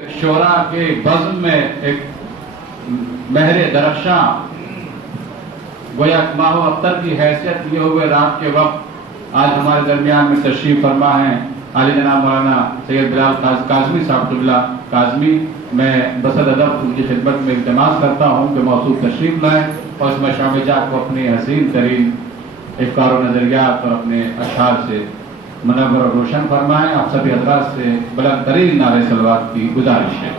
शोरा के बज़्म में एक महरे दरख्शां गोया माहो अख्तर की हैसियत लिए हुए रात के वक्त आज हमारे दरमियान में तशरीफ फरमा है आली जनाब मौलाना सैयद बिलाल काज़मी साहब क़िबला काज़मी। मैं बसद अदब उनकी खिदमत में इल्तिमास करता हूँ कि मौसूल तशरीफ लाएँ और इस मशामिजात को अपनी हसीन तरीन अफ़कार व नज़रियात और अपने अशआर से मुनव्वर और रोशन फरमाएं। आप सभी हज़रात से बुलंद तरीन नारे सलवात की गुजारिश है।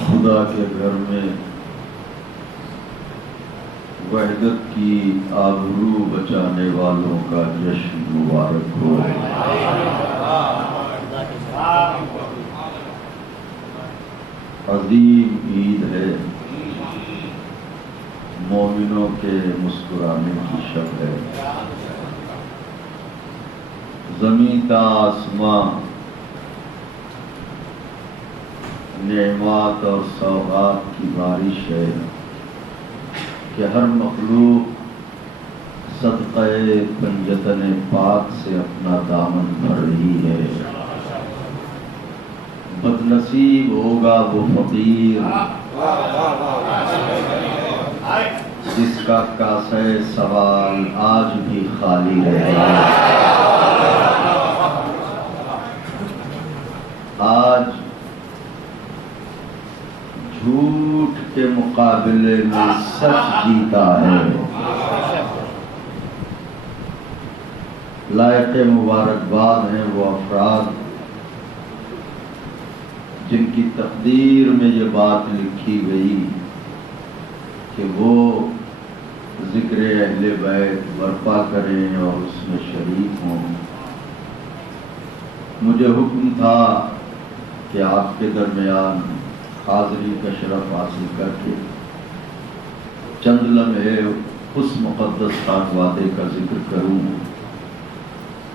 खुदा के घर में वहदत की आबरू बचाने वालों का जश्न मुबारक हो। अजीम ईद है, मोमिनों के मुस्कुराने की शब है। ज़मीं ता आसमां नेमात और सौगात की बारिश है कि हर मखलूक सदक़े पंजतन पाक से अपना दामन भर रही है। बदनसीब होगा वो फकीर जिसका कासे सवाल आज भी खाली रहेगा। आज झूठ के मुकाबले में सच जीता है। लायक मुबारकबाद हैं वो अफराद जिनकी तकदीर में ये बात लिखी गई कि वो जिक्र अहले बैत बर्पा करें और उसमें शरीक हों। मुझे हुक्म था कि आपके दरमियान हाज़री का शरफ हासिल करके चंद लम्हे उस मुक़द्दस खाक वादे का जिक्र करूँ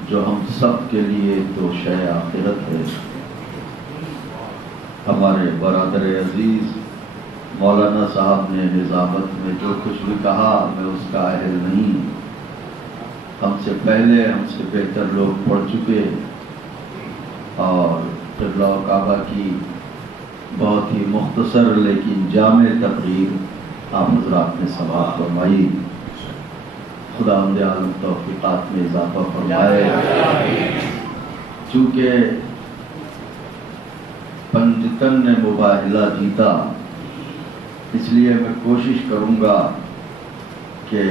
जो हम सब के लिए तो शय आखिरत है। हमारे बरादर अजीज़ मौलाना साहब ने निज़ामत में जो कुछ भी कहा मैं उसका अहल नहीं। हमसे पहले हमसे बेहतर लोग पढ़ चुके और क़िबला व काबा की बहुत ही मुख्तसर लेकिन जामे तकरीर आप हज़रात ने समाअत फरमाई। खुदा आलम तौफ़ीक़ात में इजाफ़ा फरमाए। चूँकि पंजतन ने मुबाहिला जीता इसलिए मैं कोशिश करूँगा कि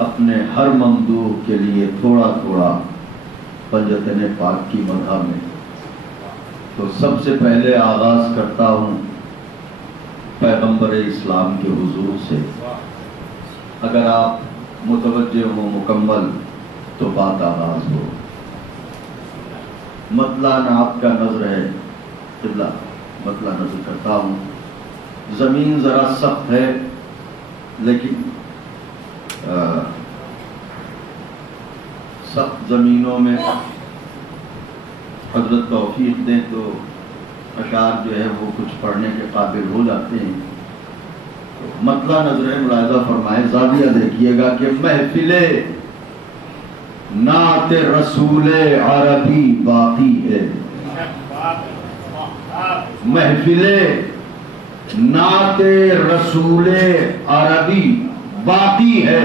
अपने हर ममदूह के लिए थोड़ा थोड़ा पंजतन पाक की मदह में तो सबसे पहले आगाज़ करता हूँ पैगम्बर इस्लाम के हुजूर से। अगर आप मुतवज्जे हो मुकम्मल तो बात आगाज़ हो। मतला आपका नज़र है क़िबला, मतला नज़र करता हूँ। ज़मीन ज़रा सख्त है लेकिन सख्त ज़मीनों में हज़रत तौफ़ीक़ दें तो अशार जो है वो कुछ पढ़ने के काबिल हो जाते हैं। तो मतला नज़र मुलाहिज़ा फरमाए, ज़ाविया देखिएगा कि महफ़िले नाते रसूले अरबी बाकी है। महफ़िले नाते रसूले अरबी बाकी है।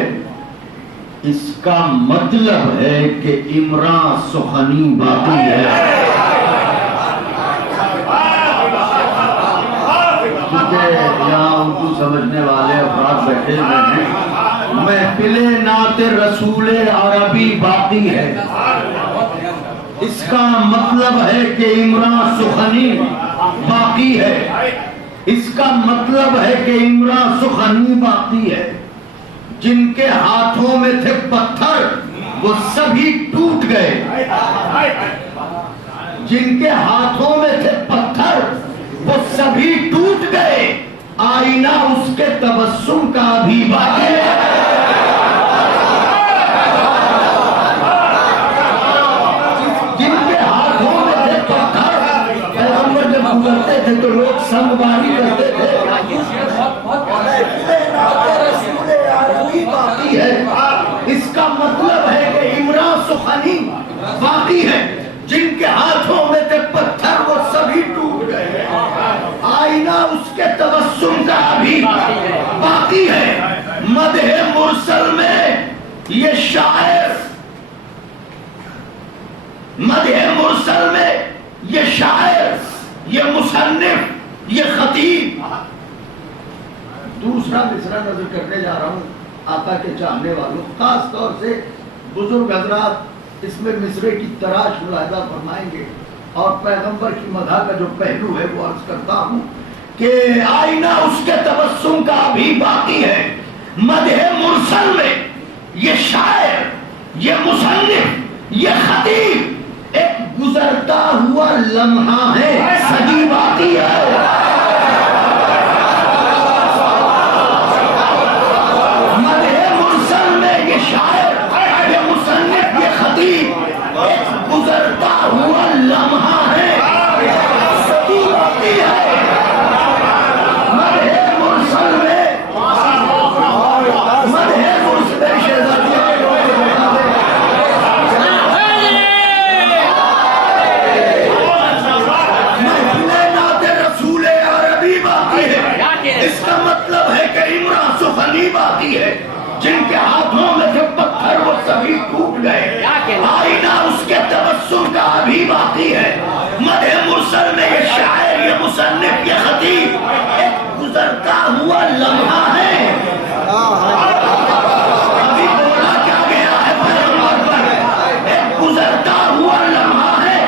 इसका मतलब है कि इमरान सुखनी बाकी है। यहाँ उर्दू समझने वाले अफराद बैठे हुए हैं, महफिले नाते रसूले अरबी बाकी है। इसका मतलब है कि इमरान सुखनी बाकी है। इसका मतलब है कि इमरान सुखनी बाकी है। जिनके हाथों में थे पत्थर वो सभी टूट गए। जिनके हाथों में थे पत्थर वो सभी टूट गए। आईना उसके तबस्सुम का भी बाकी है। जिनके हाथों में थे पत्थर, पैगंबर जब गुजरते थे तो लोग संगवारी करते थे। बाकी है। इसका मतलब है कि इमरान सुखनी बाकी है। जिनके हाथों में थे पत्थर वो सभी टूट गए। आईना उसके तबस्सुम का भी बाकी है। मदहे मुरसल में ये शायर, मदहे मुरसल में ये शायर, ये मुसन्निफ, ये खतीब। दूसरा मिसरा नजर करने जा रहा हूं आका के चाहने वालों, खास तौर से बुजुर्ग हजरात इसमें मिसरे की तराश मुलाहिजा फरमाएंगे और पैगंबर की मदह का जो पहलू है वो अर्ज करता हूं कि आईना उसके तबस्सुम का भी बाकी है। मदहे मुरसल में ये शायर, ये मुसन्निफ, ये खतीब एक गुजरता हुआ लम्हा है, सदी बाकी है। गुजरता हुआ लम्हा है, सदी बाकी है। मदहे मुरसल में, मदहे मुरसल महफिले नाते रसूले अरबी बाकी है। इसका मतलब है कि इमरान सुखनी बाकी है। जिनके हाथों में थे पत्थर वो सभी टूट गए। आईना उसके तबस्सुम का अभी बाकी है। मदहे मुरसल में ये शायर, ये मुसन्निफ, ये खतीब एक गुजरता हुआ लम्हा है। अभी बोला क्या गया है पैगंबर पर, एक गुजरता हुआ लम्हा है,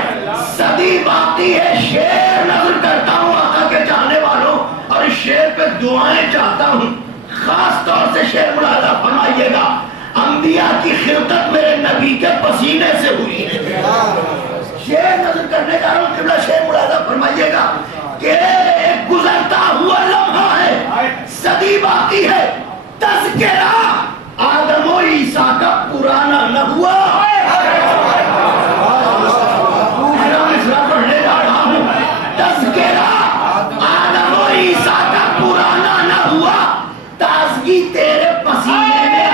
सदी बाकी है। शेर नजर करता हूँ आका के चाहने वालों और इस शेर पे दुआएं चाहता हूँ। खास तौर से शेर मुलाहिजा फरमाइएगा। अंबिया की खिलकत मेरे नबी के पसीने से हुई है। शेर नजर करने का किबला शेर मुलाहिजा फरमाइएगा कि एक गुजरता हुआ लम्हा है, सदी बाकी है। तज़किरा आदम और ईसा का पुराना न हुआ। दूसरा मिसरा पढ़ने जा रहा हूं। तज़किरा आदम और ईसा का पुराना न हुआ, ताजगी तेरे पसीने में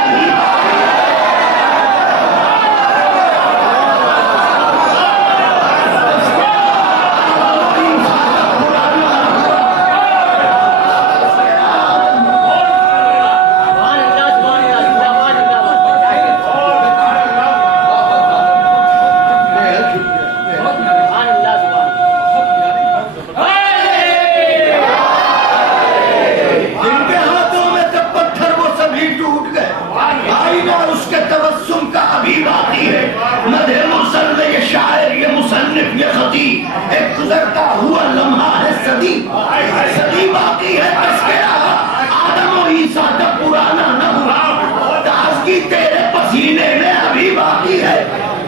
अभी एक गुजरता हुआ लम्हा है, सदी सदी बाकी है। तज़किरा आदम और ईसा का पुराना न हुआ, ताजगी तेरे पसीने में अभी बाकी है।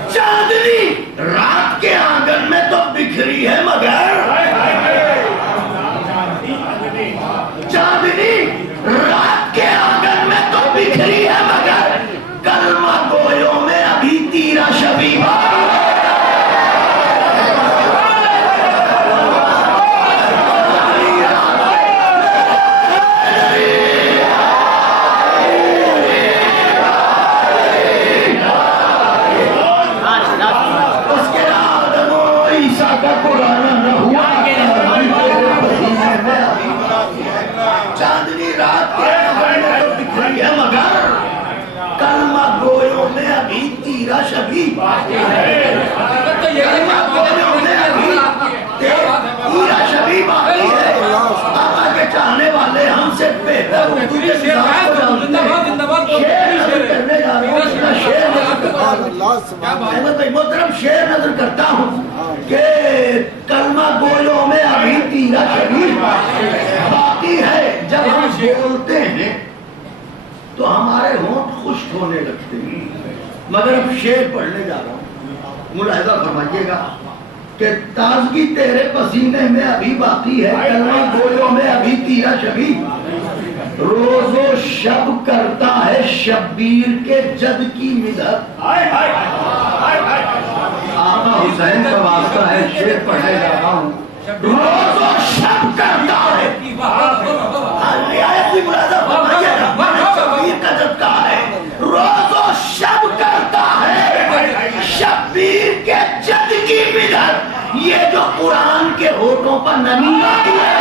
चांदनी रात के आंगन में तो बिखरी है मगर, चांदनी रात के आंगन में तो बिखरी है मगर, कलमा गोयों में अभी तीरा शबी बाकी है। चांदनी रात के आंगन में तो बिखरी है मगर, कलमा गोयों में अभी तीरा शबी बाकी है। कलमा गोयों में अभी तीरा शबी बाकी है। आका के चाहने वाले हमसे बेहतर बेटा उर्दू के मिजाज को जानते हैं। शेर नजर करने जा रहा हूँ, बेटा शेर नजर करता हूँ। अहमद भाई मोहतरम शेर नजर करता हूँ कि कलमा गोलों में अभी तीरा शरीर बाकी है। जब हम बोलते हैं तो हमारे होंठ खुश्क होने लगते हैं। मगर अब शेर पढ़ने जा रहा हूँ, मुलाहिजा फरमाइएगा कि ताजगी तेरे पसीने में अभी बाकी है, कलमा गोलों में अभी तीरा शबी, रोजो शब करता है शब्बीर के जद की मिदत। आका हुसैन का वास्ता है, शेर पढ़ने जा रहा हूँ। रोजो शब करता है, रियायत की मुलाहिजा फरमाइएगा, शब्बीर का जद का है, रोजो शब करता है शब्बीर के जद की मिदत। ये जो कुरान के होठों पर नमी आती है,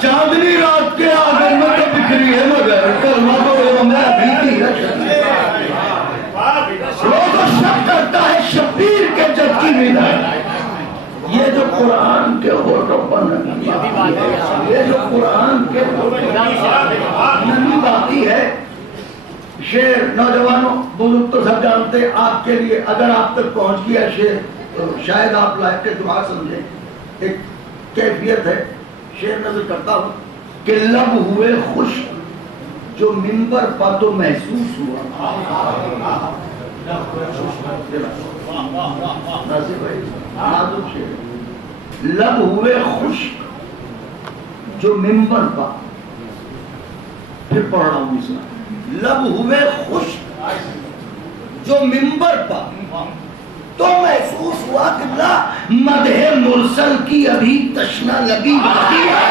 चांदनी रात के आगे में तो बिखरी है मगर कलमा गोलों में अभी तीरा शबी, रोज़ो शब करता है शब्बीर के जद की मिदत। ये जो कुरान के होठों पर नमी बाकी है, ये जो कुरान के नमी बाकी है। शेर नौजवानों बुजुर्ग तो सब जानते हैं, आपके लिए अगर आप तक पहुंच गया शेर तो शायद आप लायक के दुआ समझे। एक कैफियत है, शेर नजर करता हूं कि लब हुए खुश जो मिंबर पर तो महसूस हुआ। लब हुए खुश जो मिंबर पर, फिर पढ़ रहा हूं इसमें, लब हुए खुश जो मिंबर पर तो महसूस हुआ कि मदहे मुरसल की अभी तशना लबी बाकी है।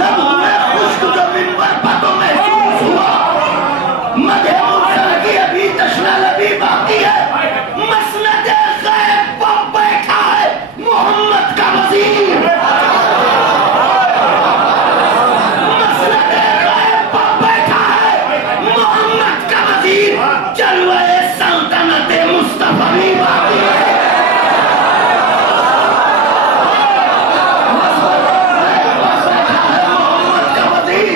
लब हुए खुश्क जो मिंबर पर तो महसूस हुआ, मदहे मुरसल की अभी तशना लबी बाकी है। मसनद गैब पर बैठा है मोहम्मद का वजीर, जलवे सल्तनत मुस्तफवी बाकी है। मोहम्मद का वजीर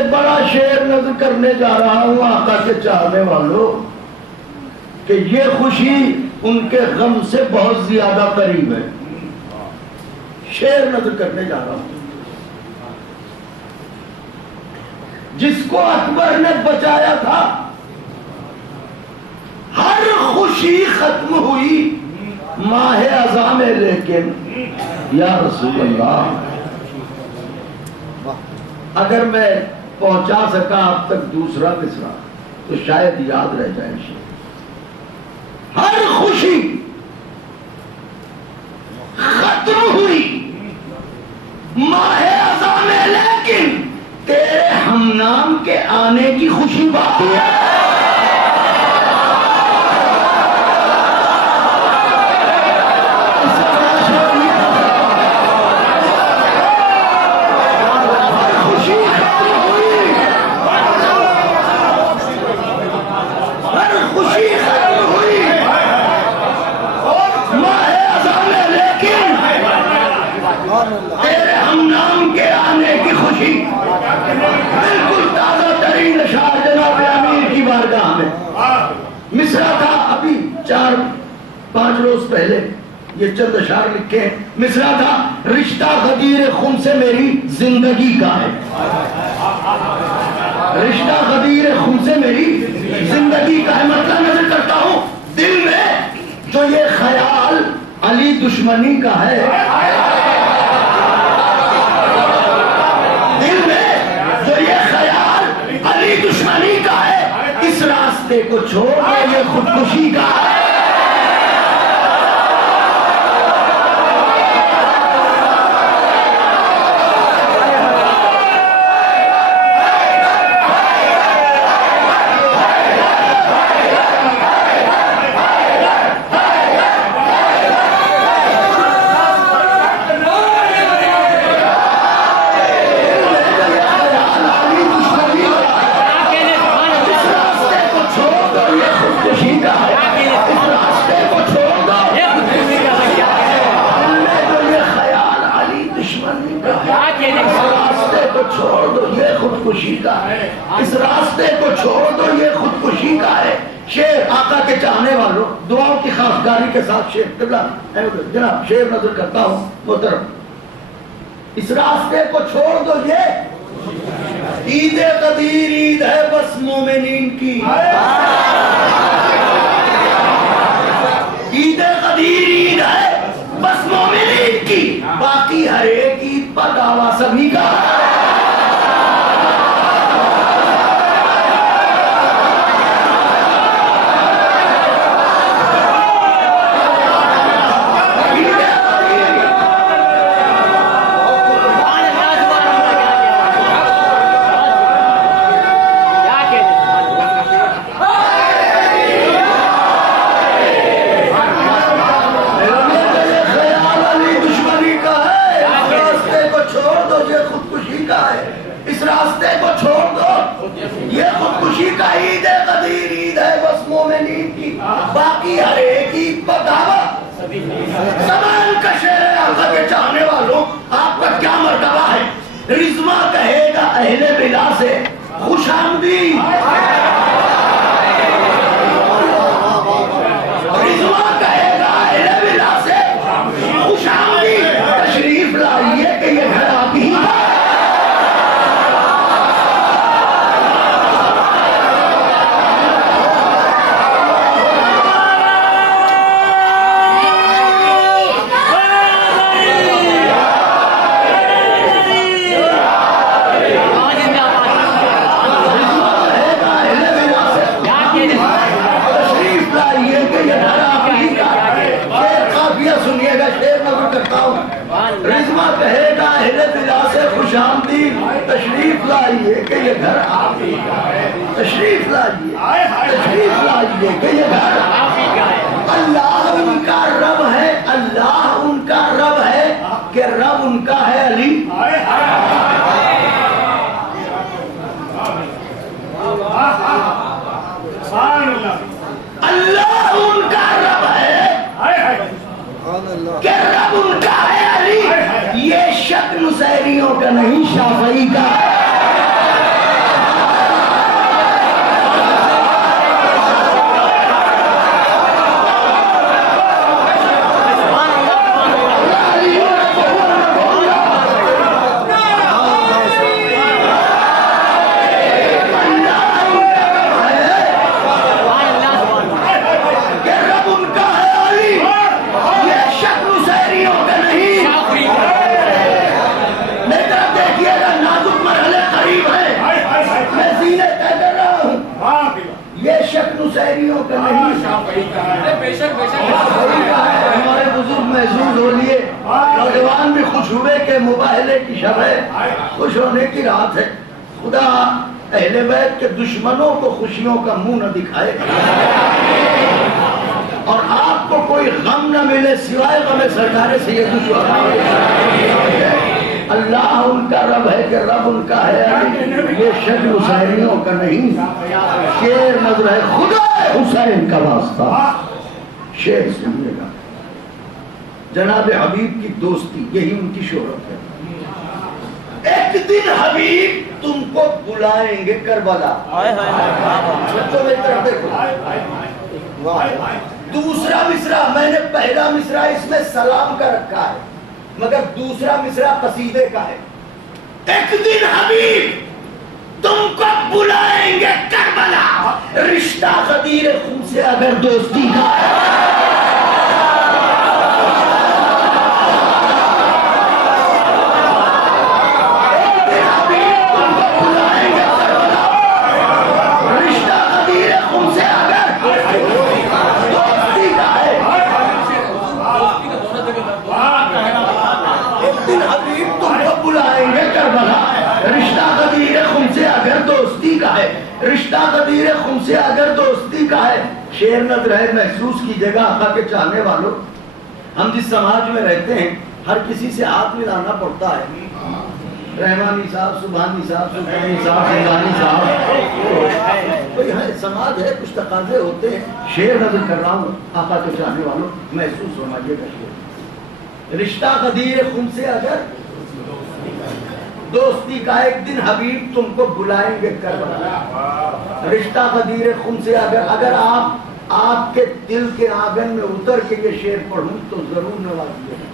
एक बड़ा शेर नजर करने जा रहा हूं आका के चाहने वालों कि ये खुशी उनके गम से बहुत ज्यादा करीब है। शेर नजर करने जा रहा हूं। जिसको अकबर ने बचाया था, हर खुशी खत्म हुई माहे अज़ा में, लेकिन या रसूल अल्लाह, अगर मैं पहुंचा सका अब तक दूसरा मिसरा तो शायद याद रह जाए। हर खुशी खत्म हुई माहे अज़ा में, लेकिन तेरे हमनाम के आने की खुशी बाकी है। तेरे हमनाम के आने की खुशी बिल्कुल ताजा तरीन अशार जनाब अमीर की बारगाह में मिसरा था। अभी 4-5 रोज पहले ये चंद अशार लिखे हैं। मिसरा था, रिश्ता गदीर खून से मेरी जिंदगी का है। रिश्ता गदीर खून से मेरी जिंदगी का है। मतलब नजर करता हूं दिल में जो ये ख्याल अली दुश्मनी का है, दुश्मनी का है, इस रास्ते को छोड़ ये खुदकुशी का है। छोड़ दो ये खुदकुशी का है, इस रास्ते को छोड़ दो ये खुदकुशी का है। शेर आका के चाहने वालों, दुआओं की खासगारी के साथ शेर जनाब शेर नजर करता हूं मोहतरम। इस रास्ते को छोड़ दो ये ईद कदीर ईद है बस मोमिनीन की। ईद कदीर ईद है बस मोमिनीन की, बाकी हर एक ईद पर दावा सभी का। इस रास्ते को छोड़ दो ये खुदकुशी का ईद है कदीर ईद है बस मोमिनीन की, बाकी हर एक ईद पर दावा समान का शेर है। आका के चाहने वालों, आपका क्या मर्तबा है। रिजवा कहेगा अहले बिला से खुशामदीद, रिजवा कहेगा अहले बिला से खुशामदीद। तशरीफ लाइए कि ये घर आपकी ही है। रिजवा कहेगा अहले दिला से खुशामदीद, तशरीफ लाइए कि ये घर आप ही का है। तशरीफ लाइए, तशरीफ लाइए कि ये घर आप ही का है। अल्लाह उनका रब है, अल्लाह उनका रब है कि रब उनका है अली। अल्लाह उनका रब है कि रब उनका है अली। ये शक नुसैरियों का नहीं शाफई का। हुसैनियों का नहीं। हमारे बुजुर्ग महसूस हो लिए, नौजवान भी खुश हुए कि मुबाहले की शब है, खुश होने की रात है। खुदा अहले बैत के दुश्मनों को खुशियों का मुंह न दिखाए और आपको कोई गम न मिले सिवाय गम सरकार से। ये अल्लाह उनका रब है कि रब उनका है, ये शब हुसैनियों का नहीं। शेर नजर है खुदा हुसैन का वास्ता। शेर सुनिएगा, जनाब हबीब की दोस्ती, यही उनकी शोहरत है। एक दिन हबीब तुमको बुलाएंगे करबला। बच्चों में तरफ देखो, दूसरा मिसरा, मैंने पहला मिसरा इसमें सलाम का रखा है, मगर दूसरा मिसरा कसीदे का है। एक दिन हबीब तुमको बुलाएंगे करबला, रिश्ता गदीर खून से अगर दोस्ती का है। रिश्ता कदीर खुम से अगर दोस्ती का है। शेर नजर है, महसूस कीजिएगा आका के चाहने वालों, हम जिस समाज में रहते हैं हर किसी से हाथ मिलाना पड़ता है। रहमानी साहब, सुभानी साहब, सुल्तानी साहब, सिंगानी साहब, कोई है समाज है, कुछ तकाजे होते हैं। शेर नजर कर रहा हूँ आका के चाहने वालों, महसूस फरमाइएगा। शेर रिश्ता कदीर खुम से अगर दोस्ती का, एक दिन हबीब तुमको बुलाएंगे करबला, रिश्ता कदीर खुम से अगर आप आपके दिल के आंगन में उतर के ये शेर पढ़ूं तो जरूर नवाजिएगा,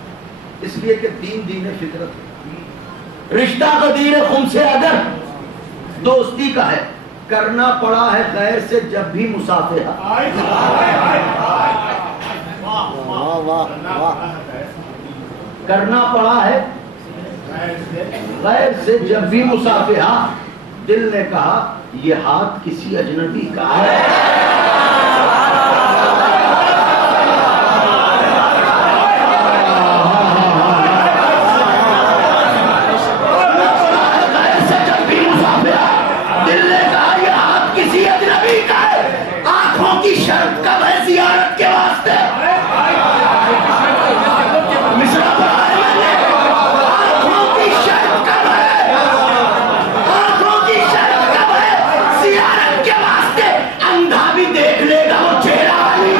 इसलिए कि दीन दीन फितरत है। रिश्ता कदीर खुम से अगर दोस्ती का है, करना पड़ा है गैर से जब भी मुसाफिहा। करना पड़ा है गैर से जब भी मुसाफिहा, दिल ने कहा ये हाथ किसी अजनबी का है। गैर से जब भी मुसाफिहा, दिल ने कहा ये हाथ किसी अजनबी का है। आंखों की शर्त कब है जियारत के वास्ते। मिसरा पढ़ा है मैंने, अंधा भी देख लेगा वो चेहरा वाली।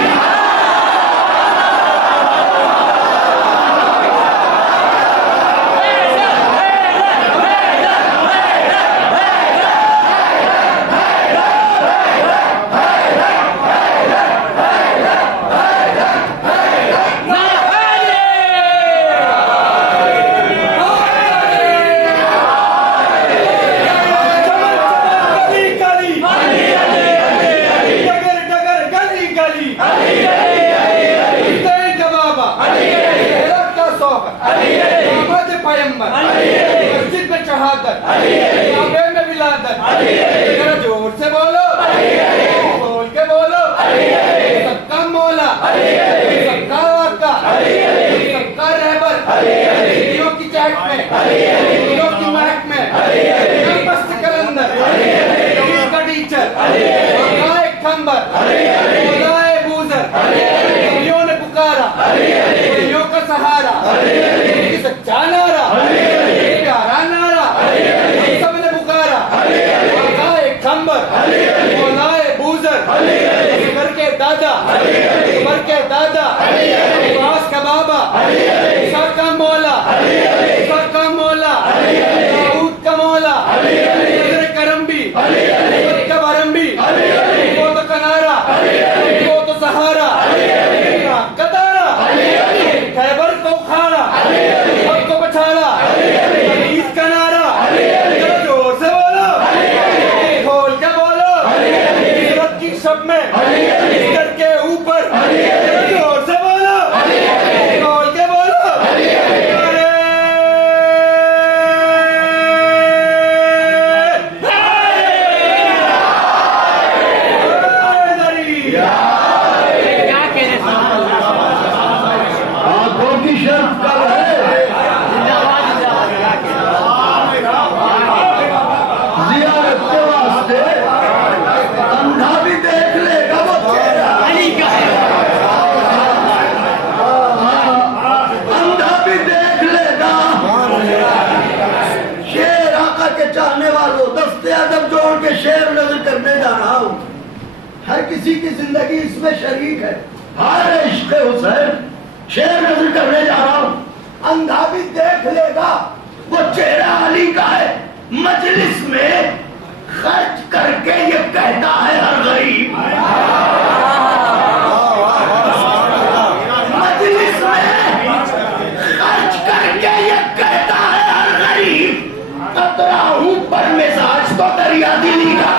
मस्जिद में शहादत, काबे में विलादत, जरा जोर से बोलो, बोल के बोलो, सबका मौला, सबका आका, सबका रहबर, दिलों की चहक में, दिलों की महक में, मस्त कलंदर, का टीचर, मौलाए खंबर, मौलाए बूजर, कवियों ने पुकारा, कवियों का सहारा, सच्चा नारा, प्यारा नारा, सबने पुकारा, मौलाए खंबर, मौलाए बूजर, घर के दादा, घर के दादा, पास का बाबा, सबका मौला, सबका मौला, दाऊद का मौला, करम्बी, का बरम्बी, वो तो कनारा, वो तो सहारा, कतारा, खैबर को उखाड़ा, सबको पछाड़ा, अमीर का नारा, जोर से बोलो, खोल के बोलो, सूरत की शब में, सर के ऊपर, जोर से बोलो, खोल के बोलो, किसी की जिंदगी इसमें शरीक है। हर इश्क़ हुसैन शेर नजर करने जा रहा हूं, अंधा भी देख लेगा वो चेहरा अली का है। मजलिस में खर्च करके ये कहता है हर गरीब, मजलिस में खर्च करके ये कहता है हर गरीब, कतरा हूं पर मिजाज तो दरिया दिली का।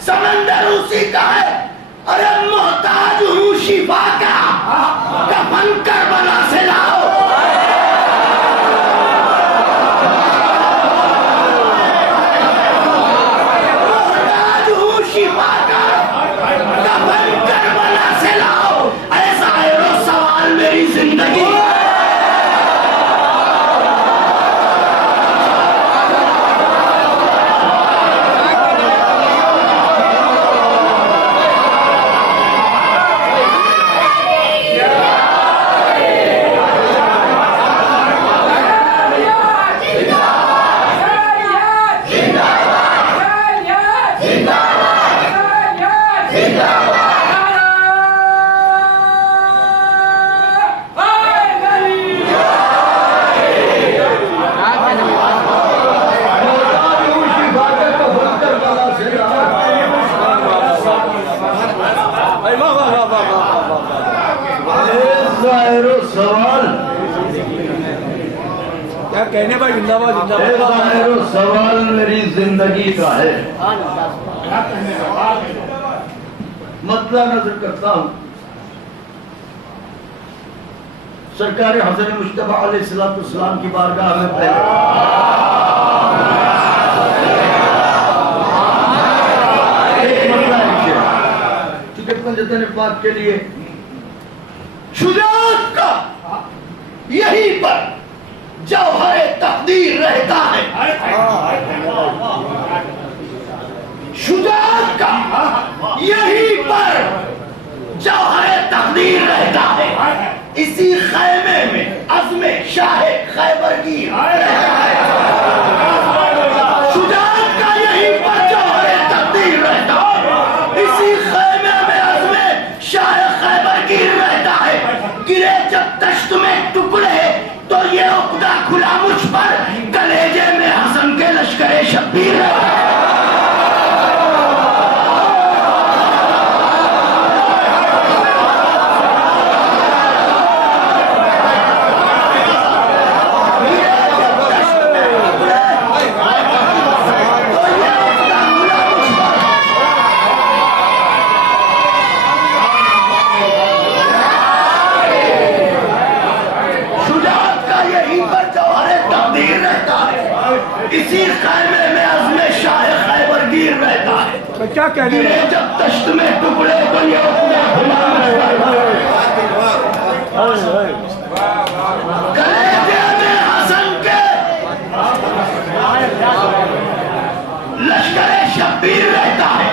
समंदर उसी का है। अरे मोहताज हूँ शिफा का, कफन करबला से लाओ। मोहताज हूँ शिफा का, कफन करबला से लाओ। ऐसा है वो सवाल मेरी जिंदगी। सवाल क्या कहने भाई, जिंदाबाद जिंदाबाद। सवाल मेरी जिंदगी का है, मतला नजर करता हूं। सरकार हज़रत मुस्तफा अलैहिस्सलाम की बारगाह में पहले एक मतला है चूंकि पंजतन पाक के लिए शुजाअत का यहीं पर जौहर तकदीर रहता है। शुजाअत का यहीं पर जौहर तकदीर रहता है। इसी खैमे में अज़्मे शाह खैबर की लश्कर शब्बीर रहता है। इसी खैमे में अज़्मे शाह खैबर गिर रहता है। तो क्या कहने गिरे जब तश्त में टुकड़े तो ये अपने कलेजे में हसन के लश्कर शब्बीर रहता है।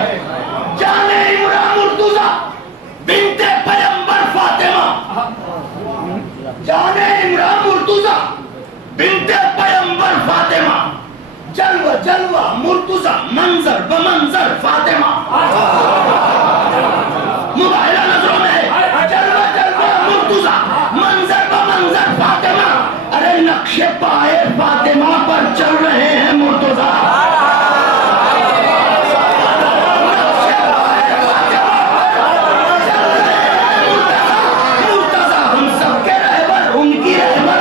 जाने इमरान मुर्तुज़ा बिन्ते पैगंबर फातिमा, जाने इमरान मुर्तुज़ा बिन्ते पैगंबर फातिमा, जलवा जलवा मुर्तुज़ा मंजर बमंजर फातिमा। मुबाहिला नजरों में जलवा जलवा मुर्तुज़ा मंजर बमंजर फातिमा। अरे नक्शे पाए फातिमा पर चल रहे हैं मुर्तुज़ा। मुर्तुज़ा हम सबके रहबर, उनकी रहबर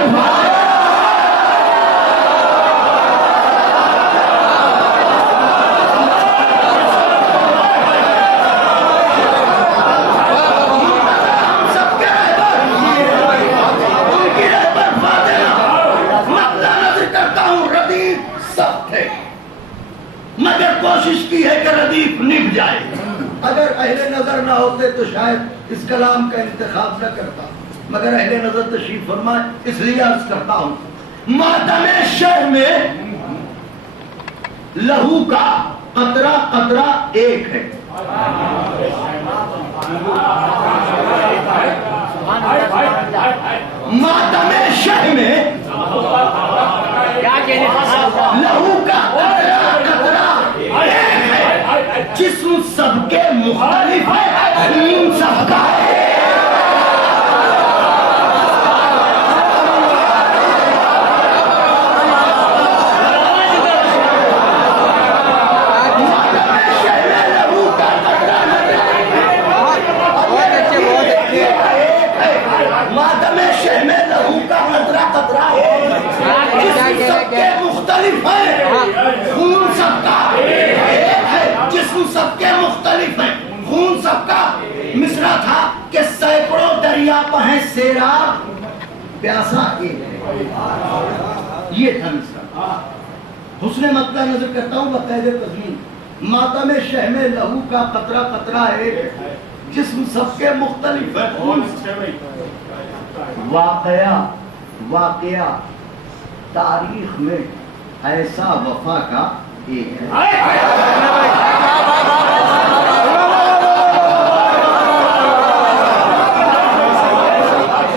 मगर कोशिश की है कि रदीफ निभ जाए। अगर अहले नजर ना होते तो शायद इस कलाम का इंतखाब न करता, मगर अहले नजर तशरीफ फरमाए इसलिए अर्ज करता हूं। मातमे शहर में लहू का कतरा कतरा एक है। मातमे शहर में लहू का कतरा कतरा एक है। जिस्म सबके मुखालिफ है, खून सबका है। मातमे शहर में लहू का कतरा कतरा है। जिस्म सबके मुख्तलिफ है, खून सबका एक है। जिस्म सबके मुख्तलिफ है, खून सबका। मिसरा था कि सैकड़ों दरिया पहे सेरा प्यासा एक है। ये था मिसरा। हुस्ने मतला नजर करता हूँ बकायदे तज़मीन। मातमे शहर में लहू का कतरा कतरा एक है। जिस्म सबके मुख्तलिफ है, खून वाकया तारीख में ऐसा वफा का एक है।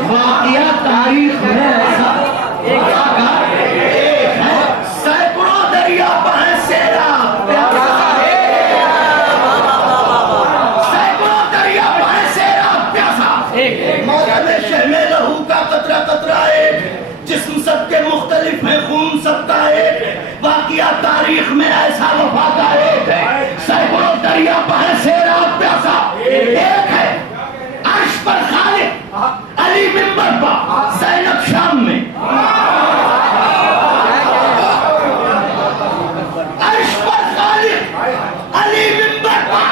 वाकया तारीख में ऐसा वफा का एक है। सैकड़ों दरिया बहे सेरा प्यासा, सैकड़ों दरिया बहे सेरा प्यासा। मौतमे शहर में लहू का कतरा कतरा एक है। जिस्म सबके मुख्तलिफ है, खून सबका एक है। वाकया तारीख में ऐसा वफा का एक है। सैकड़ों दरिया बहे सेरा प्यासा एक है। अर्श पर खालिक अली मिंबर पर ज़ैनब शाम में। अर्श पर खालिक अली मिंबर पर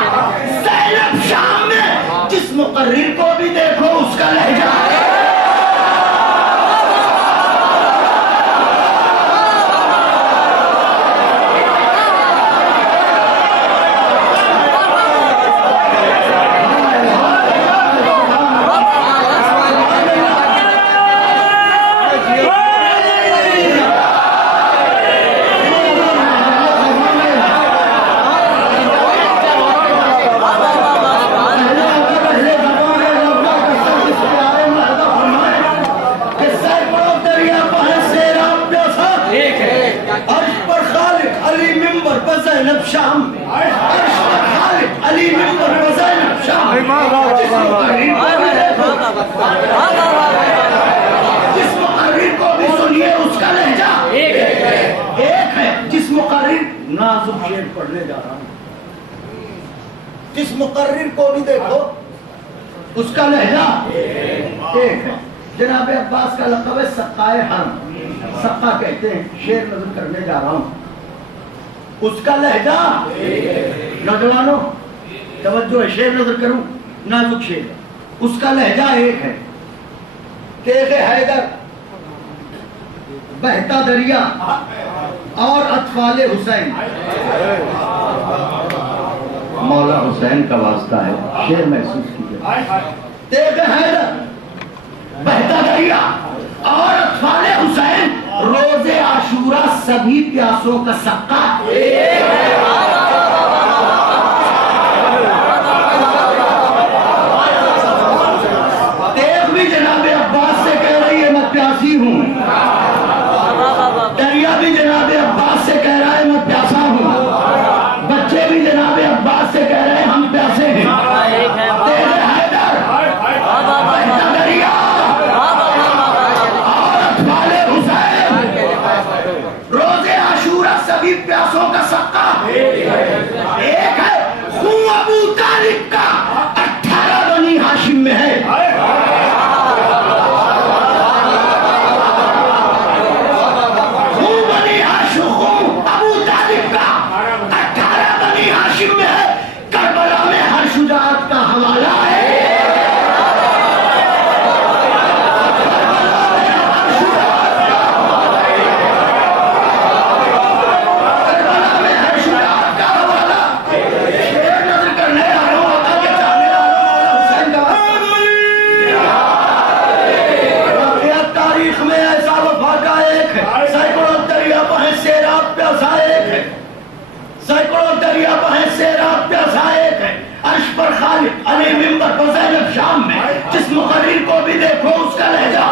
ज़ैनब शाम में। जिस मुकर्रिर को भी देखो उसका लहजा है। ज़ैनब शाम में। अली मिंबर पर ज़ैनब शाम में। जिस मुकर्रिर को भी सुनिए उसका लहजा एक है। जिस मुकर्रिर नाजुक शेर पढ़ने जा रहा हूं। जिस मुकर्रिर को भी देखो उसका लहजा एक है। जनाब अब्बास का लक़ब है सक़ाए हरम, सक़ा कहते हैं। शेर नज़र करने जा रहा हूं, उसका लहजा नौजवानों तवज्जो है, शेर नज़र करूं, नाजुक शेर, उसका लहजा एक है। तेग़े हैदर, बहता दरिया और अतफाले हुसैन। मौला हुसैन का वास्ता है, शेर महसूस कीजिए। तेग़े हैदर, बहता दरिया और अतफाले हुसैन, रोजे आशूरा सभी प्यासों का सक्का। तेग भी जनाबे अब्बास से कह रही है मैं प्यासी हूं, दरिया भी जनाबे अब्बास से कह रहा है मैं प्यासा हूं, बच्चे भी जनाबे अब्बास से कह रहे हैं हम प्यासे हैं। तेरे हैदर, बहता दरिया और अतफाले हुसैन, रोजे आशूरा सभी प्यासों का सक्का। एक है खून अबू तालिब का 18 बनी हाशिम में है। करबला में हर शुजाअत का हवाला है। करबला में हर शुजाअत का हवाला। शेर नज़र करने आ रहा हूं, आगे जाने आ रहा हूं, हुसैन का वाक़या तारीख में ऐसा वफा का एक है। सैकड़ों दरिया बहे सेरा प्यासा एक है, सैकड़ों दरिया बहे सेरा प्यासा एक है। अर्श पर खालिद अली मिंबर पर ज़ैनब शाम में, जिस मुकर्रिर को भी देखो उसका लहजा।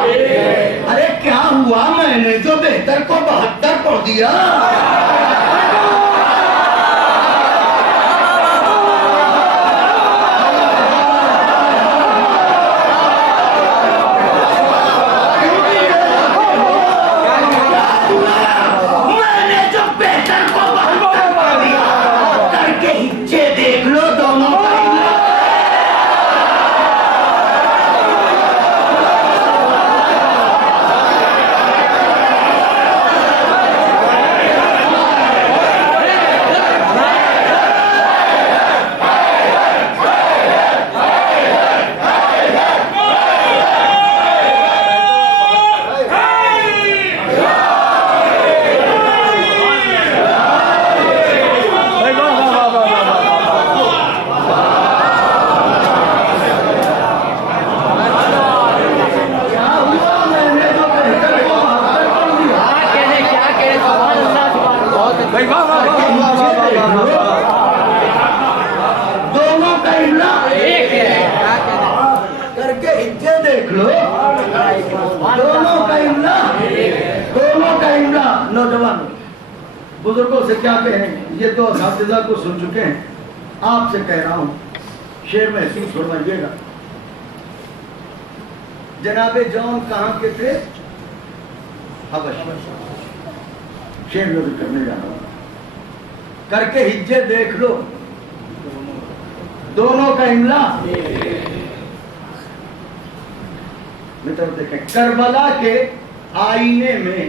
अरे क्या हुआ, मैंने जो बेहतर को 72 पढ़ दिया। मैंने जो बेहतर को 72 पढ़ दिया, करके हिज्जे देख लो दोनों का। दोनों का इमला एक है, करके हिज्जे देख लो। दोनों का इमला, दोनों का इमला। नौजवान बुजुर्गों से क्या कहें, ये तो असातिज़ा को सुन चुके हैं, आपसे कह रहा हूं, शेर महसूस फरमाइएगा। जनाबे जौन कहां के थे? हबश। शेर नज़र करने जा रहा हूं, करके हिज्जे देख लो। दोनों का इमला मित्र देखें। करबला के आईने में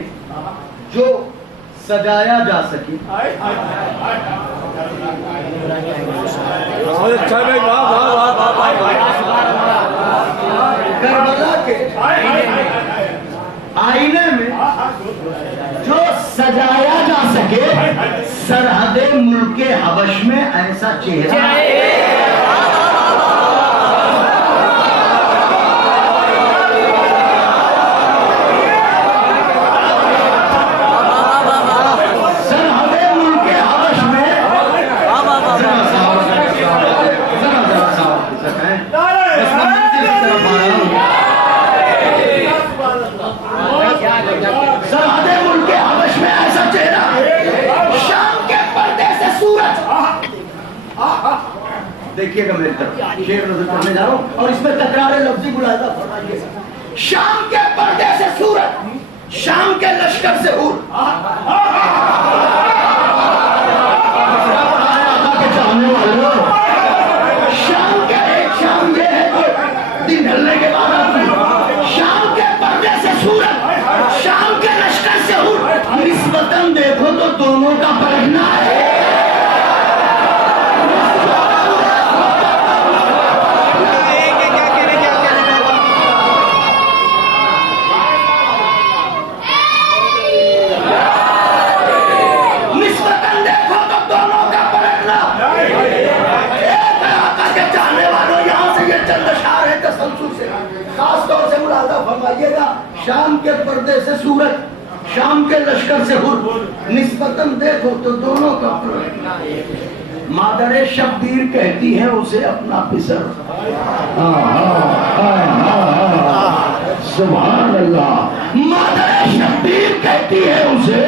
जो सजाया जा सके, करबला के आईने में जो सजाया जा सके, सरहदे मुल्के हबश में ऐसा चेहरा। सरहदे मुल्के हबश में सरहदे मुल्के हबश में ऐसा चेहरा। शाम के पर्दे से सूरज। देखिएगा मेरी तरफ, शेर नज़र करने जा रहा हूं और इसमें तकरारे लफ्ज़ी मुलाहिज़ा फरमाइएगा। शाम के पर्दे से सूरज, शाम के लश्कर से हूर। दोनों का पलटना है। निस्बतन देखो तो दोनों का पलटना। के चाहने वालों, यहाँ से ये चंद अशार है तसल्सल से, खास तौर से मुलाजा फरमाइएगा। शाम के पर्दे से सूरज, शाम के लश्कर से हुर, निस्बतन देखो तो दोनों का पलटना। मादरे शब्बीर कहती है उसे अपना पिसर। सुभान अल्लाह। मादरे शब्बीर कहती है उसे,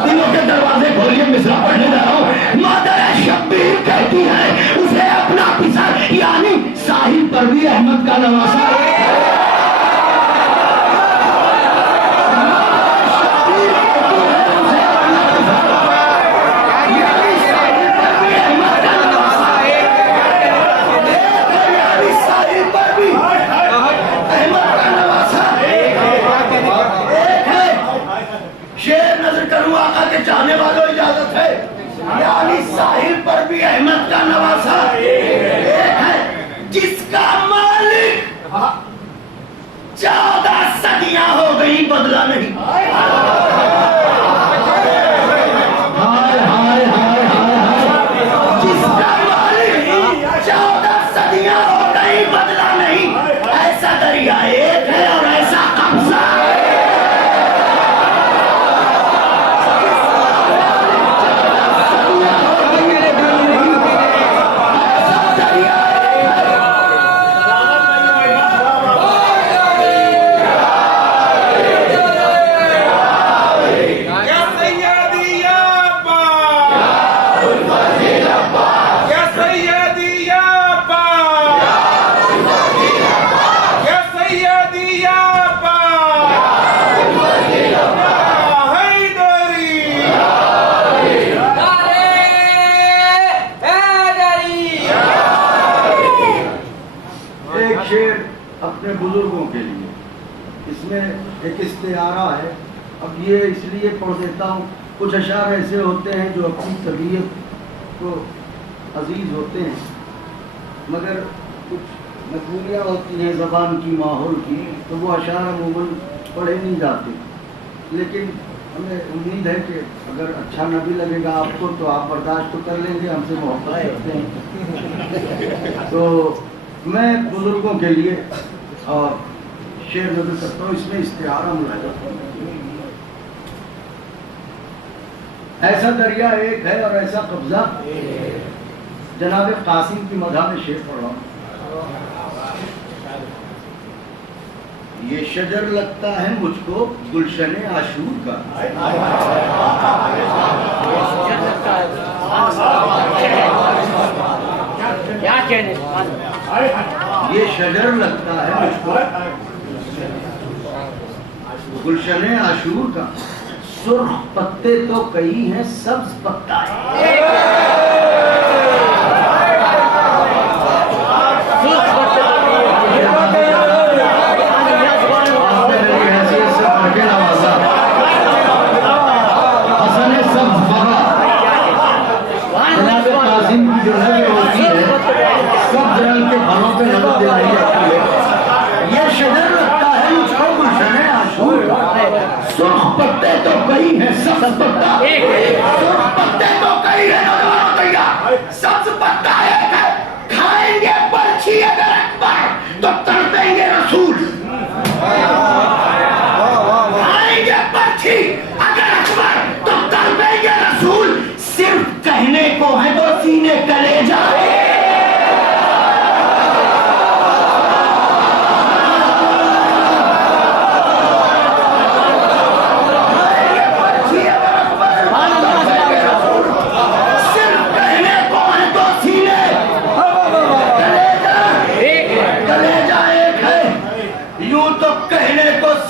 दिलों के दरवाजे खोलिए, मिसरा पढ़ने जा रहा हूँ। मादरे शब्बीर कहती है उसे अपना पिसर, यानी साहिल परवी अहमद का नवासा। चाहने वालों इजाजत है, यानी साहिल पर भी अहमद का नवासा एक है जिसका मालिक 14 सदियां हो गई बदला नहीं। हाय हाय हाय हाय, जिसका मालिक 14 सदियां हो गई बदला नहीं। ऐसा दरिया एक है और ऐसा कब्जा। अपने बुजुर्गों के लिए, इसमें एक इस्तिआरा है। अब ये इसलिए पढ़ देता हूँ, कुछ अशार ऐसे होते हैं जो अपनी तबीयत को अजीज होते हैं, मगर कुछ मजबूरियाँ होती हैं ज़बान की, माहौल की, तो वो अशार अमूमन पढ़े नहीं जाते। लेकिन हमें उम्मीद है कि अगर अच्छा न भी लगेगा आपको तो आप बर्दाश्त तो कर लेंगे, हमसे मोहब्बत करते हैं। तो मैं बुजुर्गों के लिए और शेर नजर करता हूँ, इसमें इस्तिआरा मुलाजा। ऐसा दरिया एक है और ऐसा कब्जा। जनाब कासिम की मधा में शेर पढ़ रहा हूँ। ये शजर लगता है मुझको गुलशने आशूर का, क्या कहने, ये शजर लगता है मुझको गुलशने आशूर का, सुर्ख पत्ते तो कई हैं, सब्ज पत्ता है। ये शजर लगता है मुझको गुलशने आशूर का, सुर्ख पत्ते तो कई हैं, सब्ज पत्ता। सुर्ख पत्ते तो कई हैं, सब्ज पत्ता एक है। खाएंगे बर्छी अगर अकबर तो तड़पेंगे रसूल। खाएंगे बर्छी अगर अकबर तो तड़पेंगे रसूल। सिर्फ कहने को है तो सीने कलेजा है।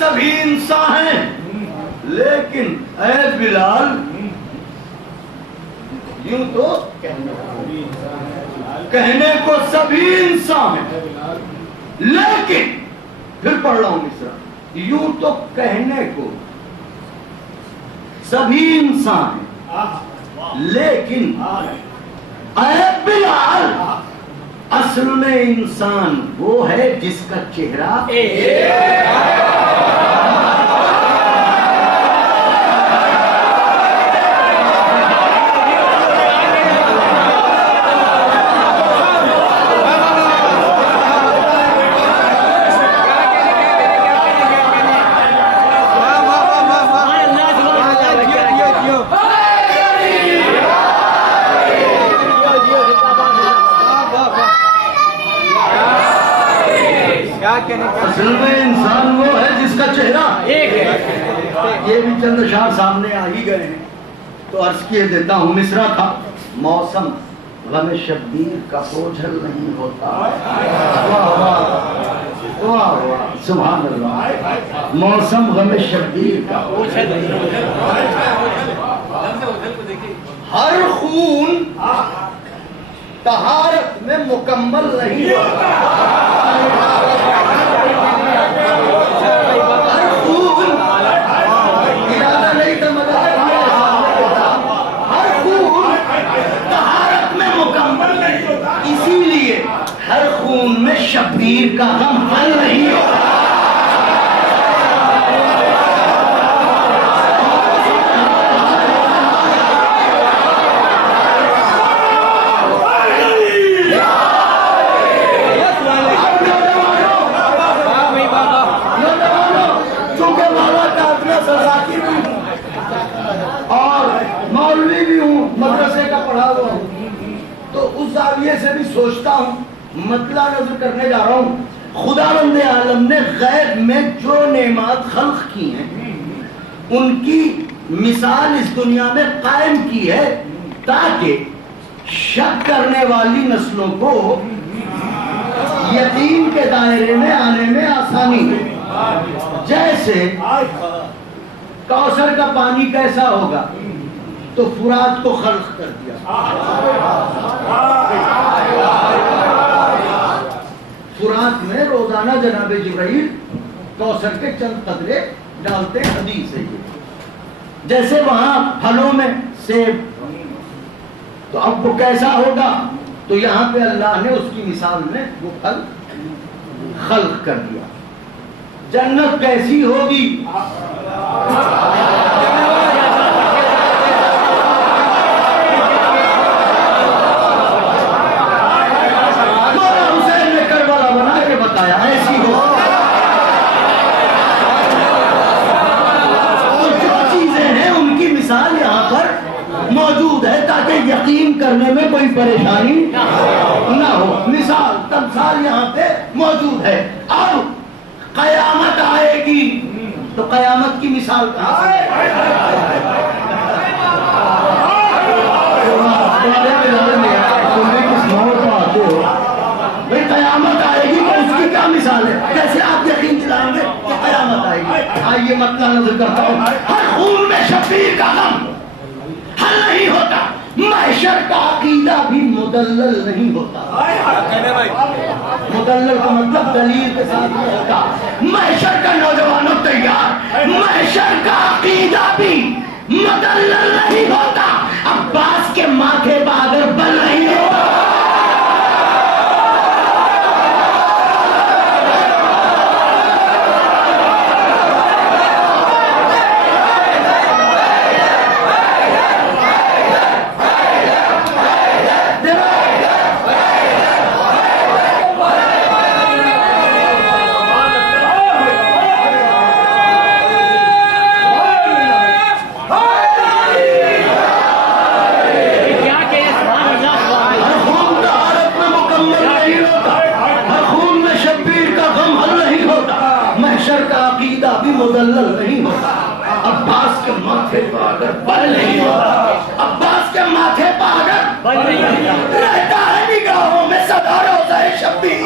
सभी इंसान हैं, लेकिन ऐ बिलाल यूं तो कहने को सभी इंसान हैं, लेकिन फिर पढ़ रहा हूं मिश्रा, यूं तो कहने को सभी इंसान हैं, लेकिन ऐ बिलाल, असल में इंसान वो है जिसका चेहरा असल में इंसान वो है जिसका चेहरा एक है। ये भी चंद शाह सामने आ ही गए हैं, तो अर्ज किए देता हूँ। मिसरा था, मौसम गम शब्बीर का बोझल नहीं होता। वाह वाह वाह वाह, सुभान अल्लाह। मौसम गम शब्बीर का बोझल नहीं होता। हर खून तहारत में मुकम्मल नहीं होता। हर खून इरादा नहीं था, मगर हर खून तहारत में मुकम्मल नहीं होता। इसीलिए हर खून में शब्बीर का गम हल नहीं होता। मदरसे का पढ़ा हुआ हूँ, तो उस जाविये से भी सोचता हूँ, मतला नजर करने जा रहा हूँ। खुदावंद आलम ने गैब में जो नेमात खल्क की हैं, उनकी मिसाल इस दुनिया में कायम की है, ताकि शक करने वाली नस्लों को यकीन के दायरे में आने में आसानी हो। जैसे कौसर का पानी कैसा होगा, तो फुरात को खल्क कर दिया। फुरात में रोजाना जनाबे जिब्राइल कौसर के चंद कतरे डालते, हदीस है ये। जैसे वहां फलों में सेब, तो अब वो कैसा होगा, तो यहाँ पे अल्लाह ने उसकी मिसाल में वो फल खल्क कर दिया। जन्नत कैसी होगी, ऐसी हो। तो जो चीजें हैं उनकी मिसाल यहाँ पर मौजूद है, ताकि यकीन करने में कोई परेशानी ना हो। मिसाल तमसाल यहाँ पे मौजूद है। अब कयामत आएगी, तो कयामत की मिसाल कहाँ से? भाई कयामत आएगी तो उसकी क्या मिसाल है? कैसे आप यकीन दिलाएंगे कि कयामत आएगी? आइए मतलब नजर करता हूँ। हर खून में शब्बीर का गम हल नहीं होता। महशर का अकीदा भी मुदल्लल नहीं होता। मुदल्लल का मतलब दलील के साथ नहीं होता। महशर का नौजवानों तैयार, महशर का अकीदा भी मुदल्लल नहीं होता। अब्बास के माथे पर अगर बल नहीं होता, मुदल्लल नहीं होता। अब्बास के माथे पर अगर बल नहीं होता, अब्बास के माथे पर अगर बल नहीं रहता है निगाहों में सदा रोज़ा शब्बीर,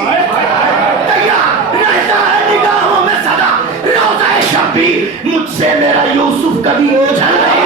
तैयार रहता है निगाहों में सदा रोज़ा शब्बीर। मुझसे मेरा यूसुफ कभी ओझल नहीं।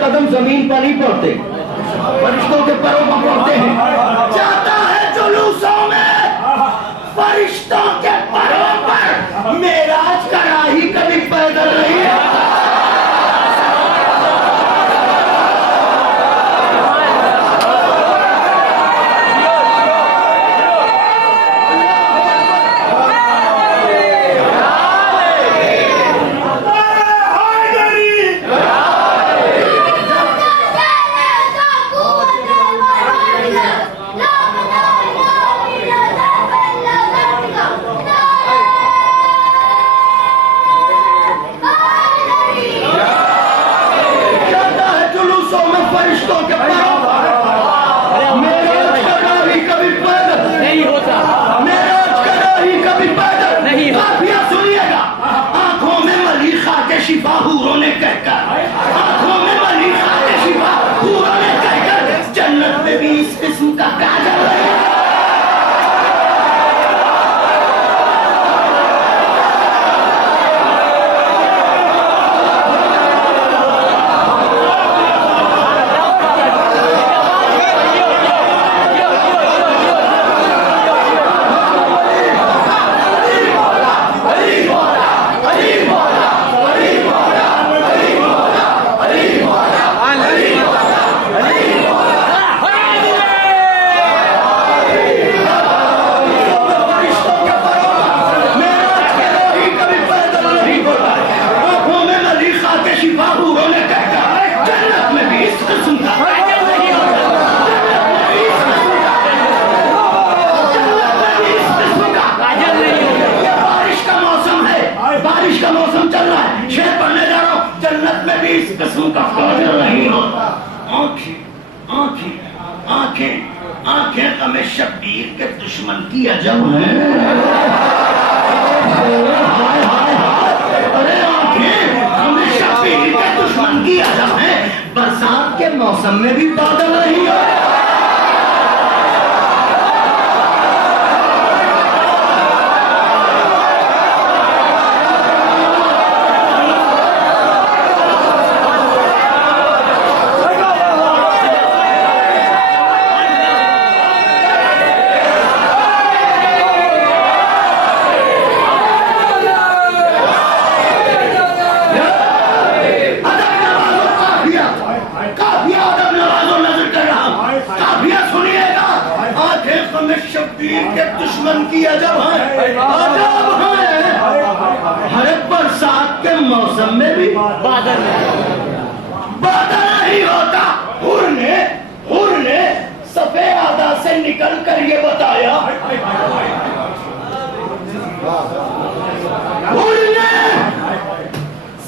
कदम जमीन पर नहीं पड़ते, फरिश्तों के पैरों पर पड़ते हैं। जाता है जुलूसों में फरिश्तों के पैरों पर, मेराज का राही कभी पैदल नहीं है। शिफा हूरों ने कहकर, आंखों में मनी खाते शिफा हूरों ने कहकर, जन्नत में भी इस किस्म का काजल है। आंखें हमें शब्बीर के दुश्मन की अजब है। अरे आंखें हमें शब्बीर के दुश्मन की अजब है। बरसात के मौसम में भी बादल नहीं है। शब्बीर के दुश्मन की अजब है, अजब है। हर बरसात के मौसम में भी बादल नहीं होता। हुर ने सफे आदा से निकल कर ये बताया, हुर ने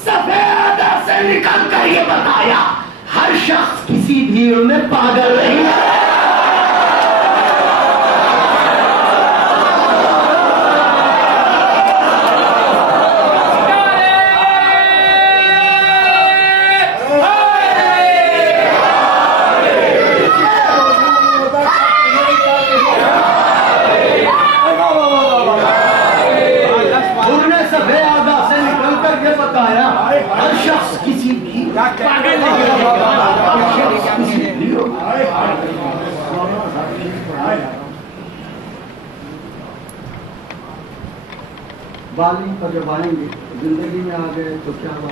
सफे आदा से निकल कर ये बताया, हर शख्स किसी भीड़ में पागल नहीं है। हर शख्स किसी भी पागल नहीं बाली पर जब आएंगे जिंदगी में आ गए तो क्या हुआ,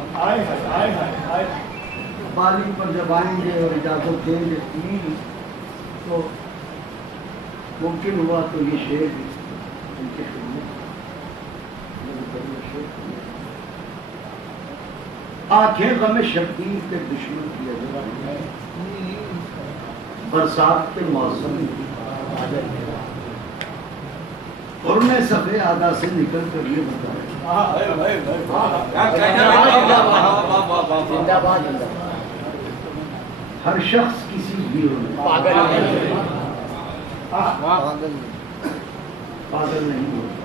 बाली पर जब आएंगे और इजाजत देंगे तो मुमकिन हुआ तो ये शेर भी उनके खिदमत आंखें गम शब्बीर के दुश्मन की अजब है। बरसात के मौसम और ने सफे आदा से निकल कर ये बताया, हर शख्स किसी भीड़ में पागल नहीं होता।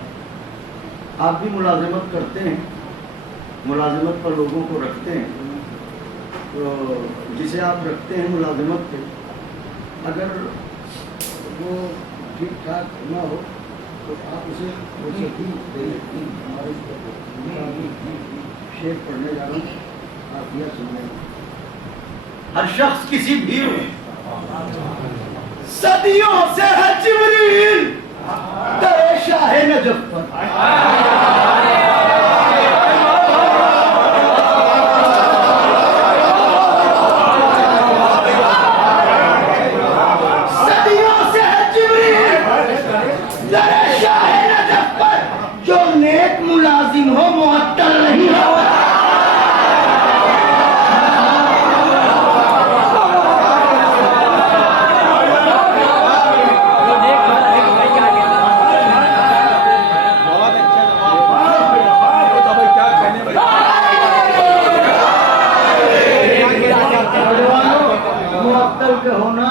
आप भी मुलाजिमत करते हैं, मुलाजिमत पर लोगों को रखते हैं, तो जिसे आप रखते हैं मुलाजिमत पे, अगर वो ठीक ठाक ना हो तो आप उसे हमारे शेर पढ़ने जा रहा हूँ, आप यह सुनिए। हर शख्स किसी भीड़ में सदियों से है जिब्रील दरे शाह नजफ पर। सदियों से है जिब्रील दरे शाह नजफ पर, जो नेक मुलाजिम हो मुअत्तल नहीं हो। मुअत्तल के होना,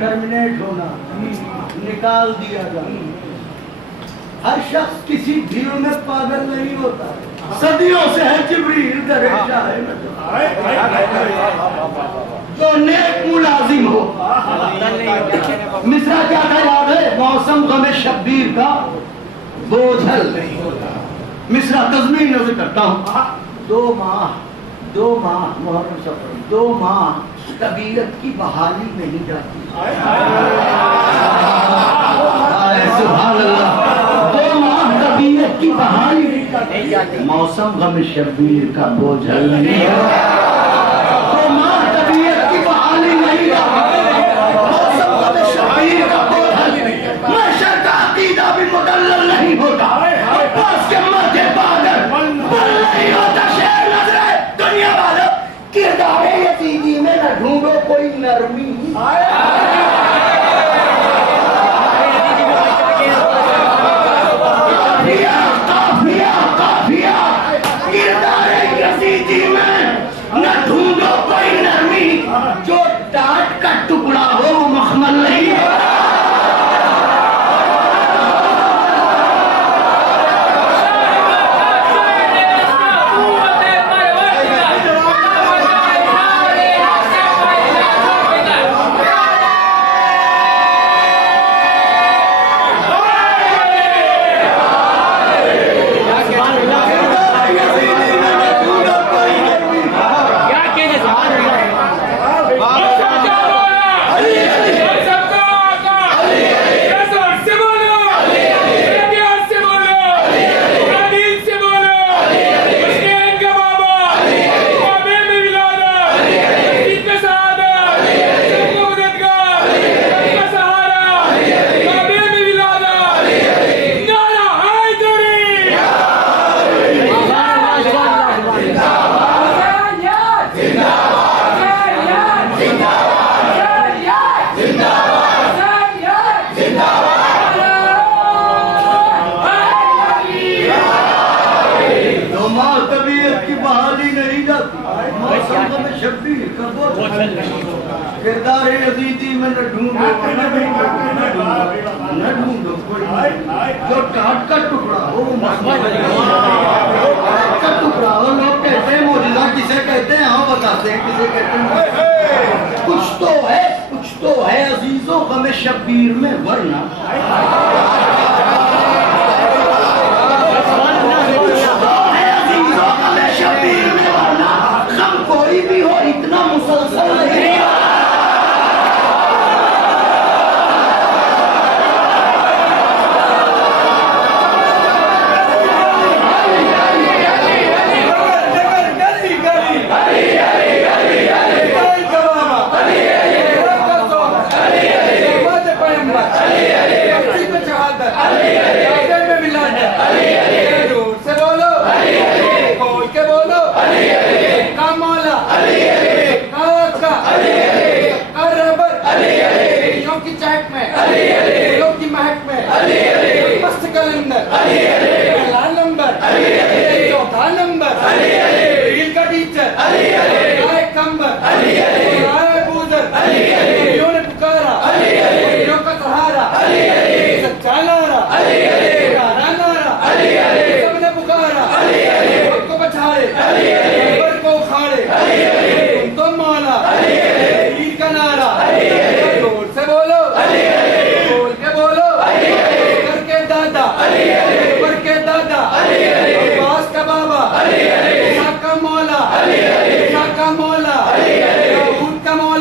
टर्मिनेट होना, निकाल दिया जाना। हर शख्स किसी भीड़ में पागल नहीं होता। सदियों से है जिब्रील दरे शाह नजफ, जो नेक मुलाजिम हो। मिसरा क्या था याद है? मौसम गमे शब्बीर का बोझल नहीं होता। मिसरा तज़मीन नज़र करता हूँ। 2 माह मुहर्रम सफर, 2 माह तबीयत की बहाली नहीं जाती। सुभान अल्लाह। 2 माह तबीयत की बहाली नहीं जाती। मौसम गम शब्बीर का बोझल नहीं है। 2 माह तबीयत की बहाली नहीं जाती। मौसम गम शब्बीर का बोझल नहीं है। महशर का अकीदा भी मुदल्लल नहीं होता। अब्बास के मर्दे पागल बल नहीं होता। शेर नजर दुनिया वालों, किरदार यजीदी में न ढूंढो कोई नरमी। काफिया किरदार यजीदी में न ढूंढो कोई नरमी। जो टाट का टुकड़ा हो वो मखमल नहीं है। किरदार यजीदी में न ढूंढो कोई, जो टाट का टुकड़ा हो का टुकड़ा हो। लोग कहते हैं मौजूदा किसे कहते हैं, हाँ बताते हैं किसे कहते हैं। कुछ तो है अजीजों गम शब्बीर में, वरना शब्बीर में वरना गम कोई भी हो इतना मुसलसल नहीं। मौला, दाऊद का मौला,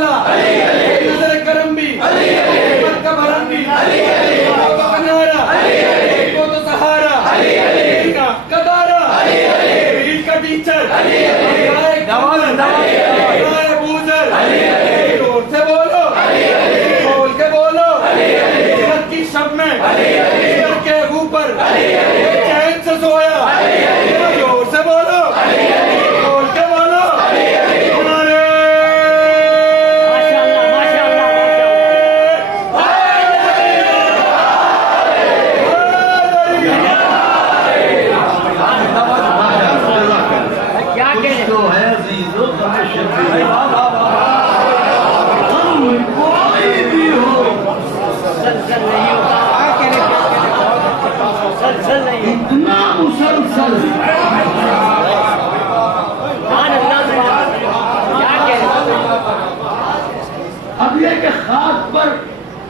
खाक पर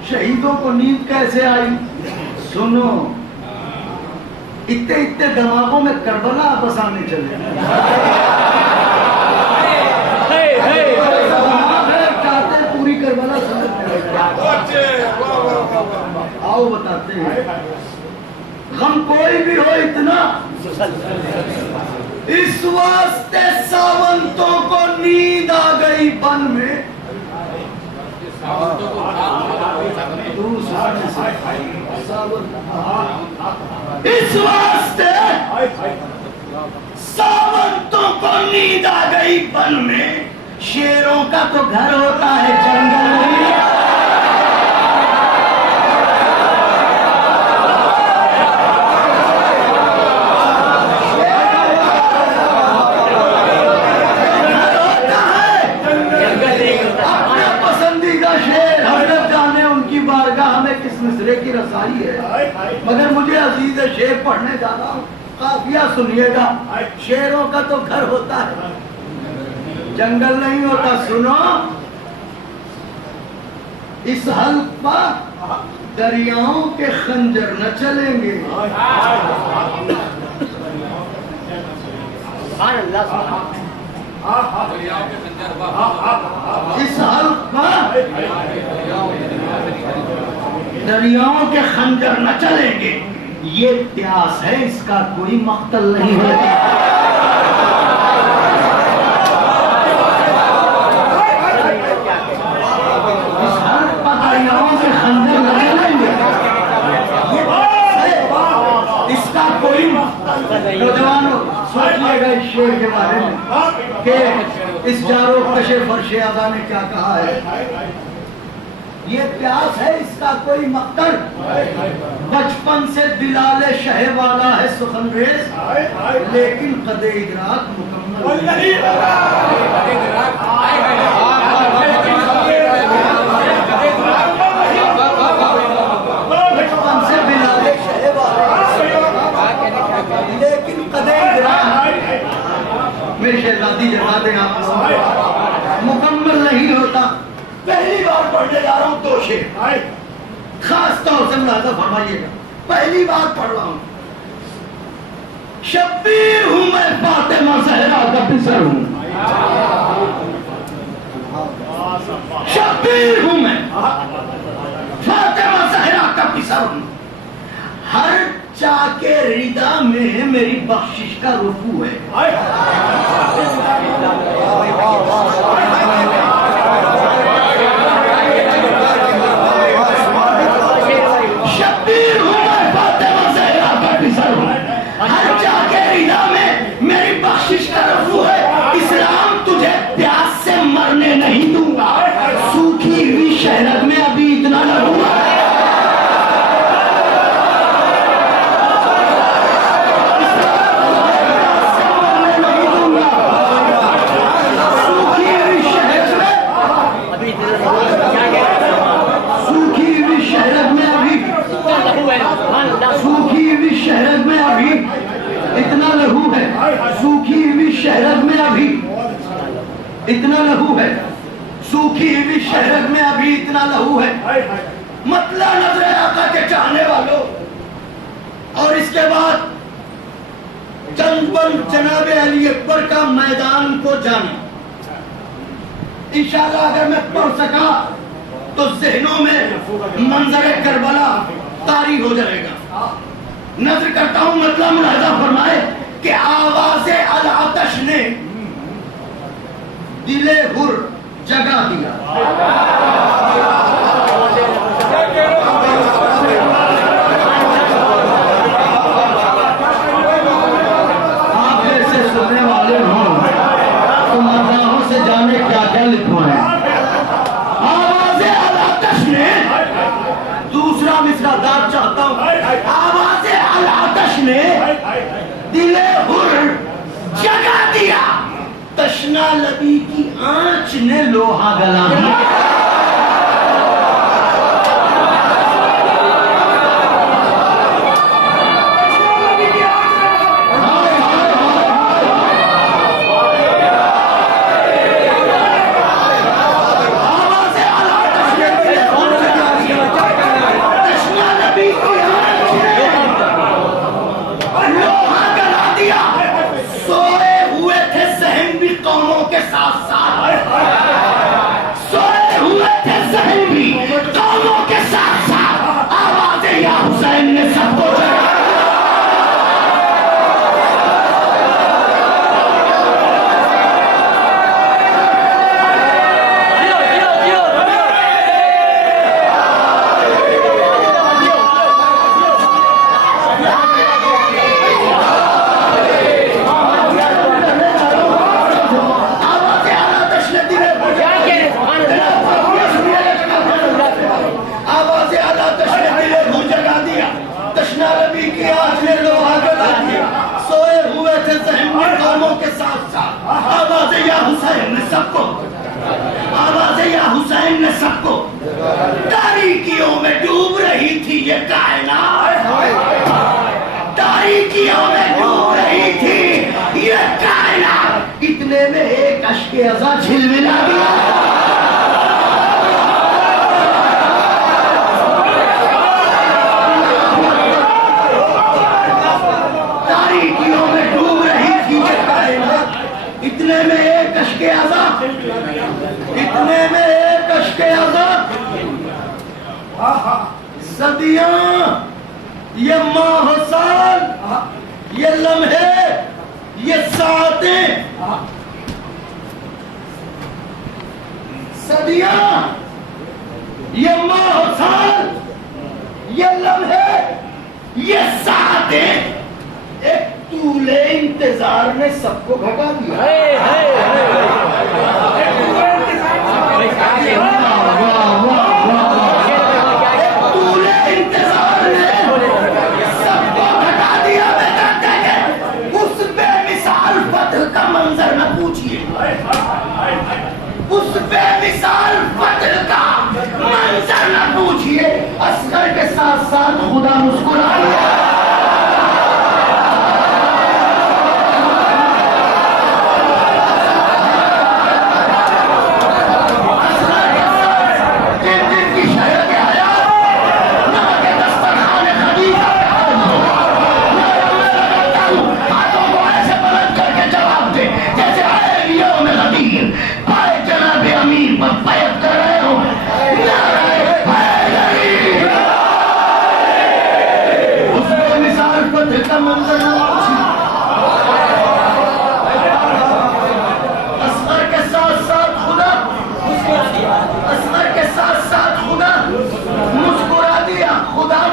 शहीदों को नींद कैसे आई? सुनो, इतने इतने दिमागों में करबला बसाने चले। चाहते पूरी करबला समझ आओ बताते हैं। गम कोई भी हो इतना, इस वास्ते सावंतों को नींद आ गई बन में। इस वास्ते सावंतों को नींद आ गई बन में। शेरों का तो घर होता है जंगल में। मिसरे की रसाई है, मगर मुझे अजीज शेर पढ़ने जा रहा हूँ। काफिया सुनिएगा। शेरों का तो घर होता है, जंगल नहीं होता। सुनो, इस हल्क पर दरियाओं के खंजर न चलेंगे। इस हल्क पर दरियाओं के खंजर न चलेंगे। ये प्यास है, इसका कोई मक्तल नहीं होता। इस हल्क पर दरियाओं के खंजर न चलेंगे। ये प्यास है, इसका कोई नौजवानों सोचिएगा इस शेर के बारे में कि इस जारो कशे फर्शे अदा ने क्या कहा है। ये प्यास है, इसका कोई मकदर। बचपन से दिलाले शहे वाला है सुखनरेज, लेकिन कदे इदराक मुकम्मल नहीं। बचपन से दिलाले शहे वाला, लेकिन कदे इदराक, मेरी शहजादी जगा दें आप, मुकम्मल नहीं होता। पहली बार पढ़ने जा रहा हूँ दो शेर, खास तौर से मुलाजा फरमाइएगा। पहली बार पढ़ रहा हूँ। शब्बीर हूँ मैं, फातिमा ज़हरा का पिसर हूँ। शब्बीर हूँ मैं, फातिमा ज़हरा का पिसर हूँ। हर चाके रिदा में मेरी बख्शिश का रुकू है। हर जाके रिदा में मेरी बख्शिश का रफू है। इस्लाम तुझे प्यास से मरने नहीं दूंगा। सूखी हुई शहरत में अभी इतना न हुआ। सूखी हुई शहरत में अभी सूखी हुई शहरत में अभी सूखी हुई शहरत में अभी इतना लहू है। सूखी हुई शहरत में अभी इतना लहू है। सूखी हुई शहरत में अभी इतना लहू है। मतला नजर आका के चाहने वालों, और इसके बाद जंगबंद जनाब अली अकबर का मैदान को जाना। इंशाअल्लाह अगर मैं पढ़ सका तो जहनों में मंजर करबला तारी हो जाएगा। नजर करता हूं, मतलब मुलाजा फरमाए कि आवाज़े अल आतश ने दिले हुर जगा दिया। आप ऐसे सुनने वाले हो तो मज़ाहों से जाने क्या क्या लिखवाएं। आवाज़े अल आतश ने, दूसरा मिसरा दाद चाहता हूं। आवाज़े अल आतश ने दिले हुर जगा दिया। तशना लबी की आंच ने लोहा गला दिया। आवाज़े अल आतश ने सबको। तारीकियों में डूब रही थी ये कायनात, तारीकियों में डूब रही थी ये कायनात, इतने में एक अश्के अज़ा झिलमिला गया। तारीकियों में डूब रही थी ये कायनात, इतने में एक अश्के अज़ा, इतने में एक अश्के अज़ा। सदियां, ये माह साल, ये लम्हे, ये सातें, सदियां, ये माह साल, ये लम्हे, ये सातें, एक तूले इंतजार ने सबको घटा दिया। मंजर न पूछिए, उस बेमिसाल फतह का मंजर न पूछिए। असगर के साथ साथ खुदा मुस्कुरा दिया।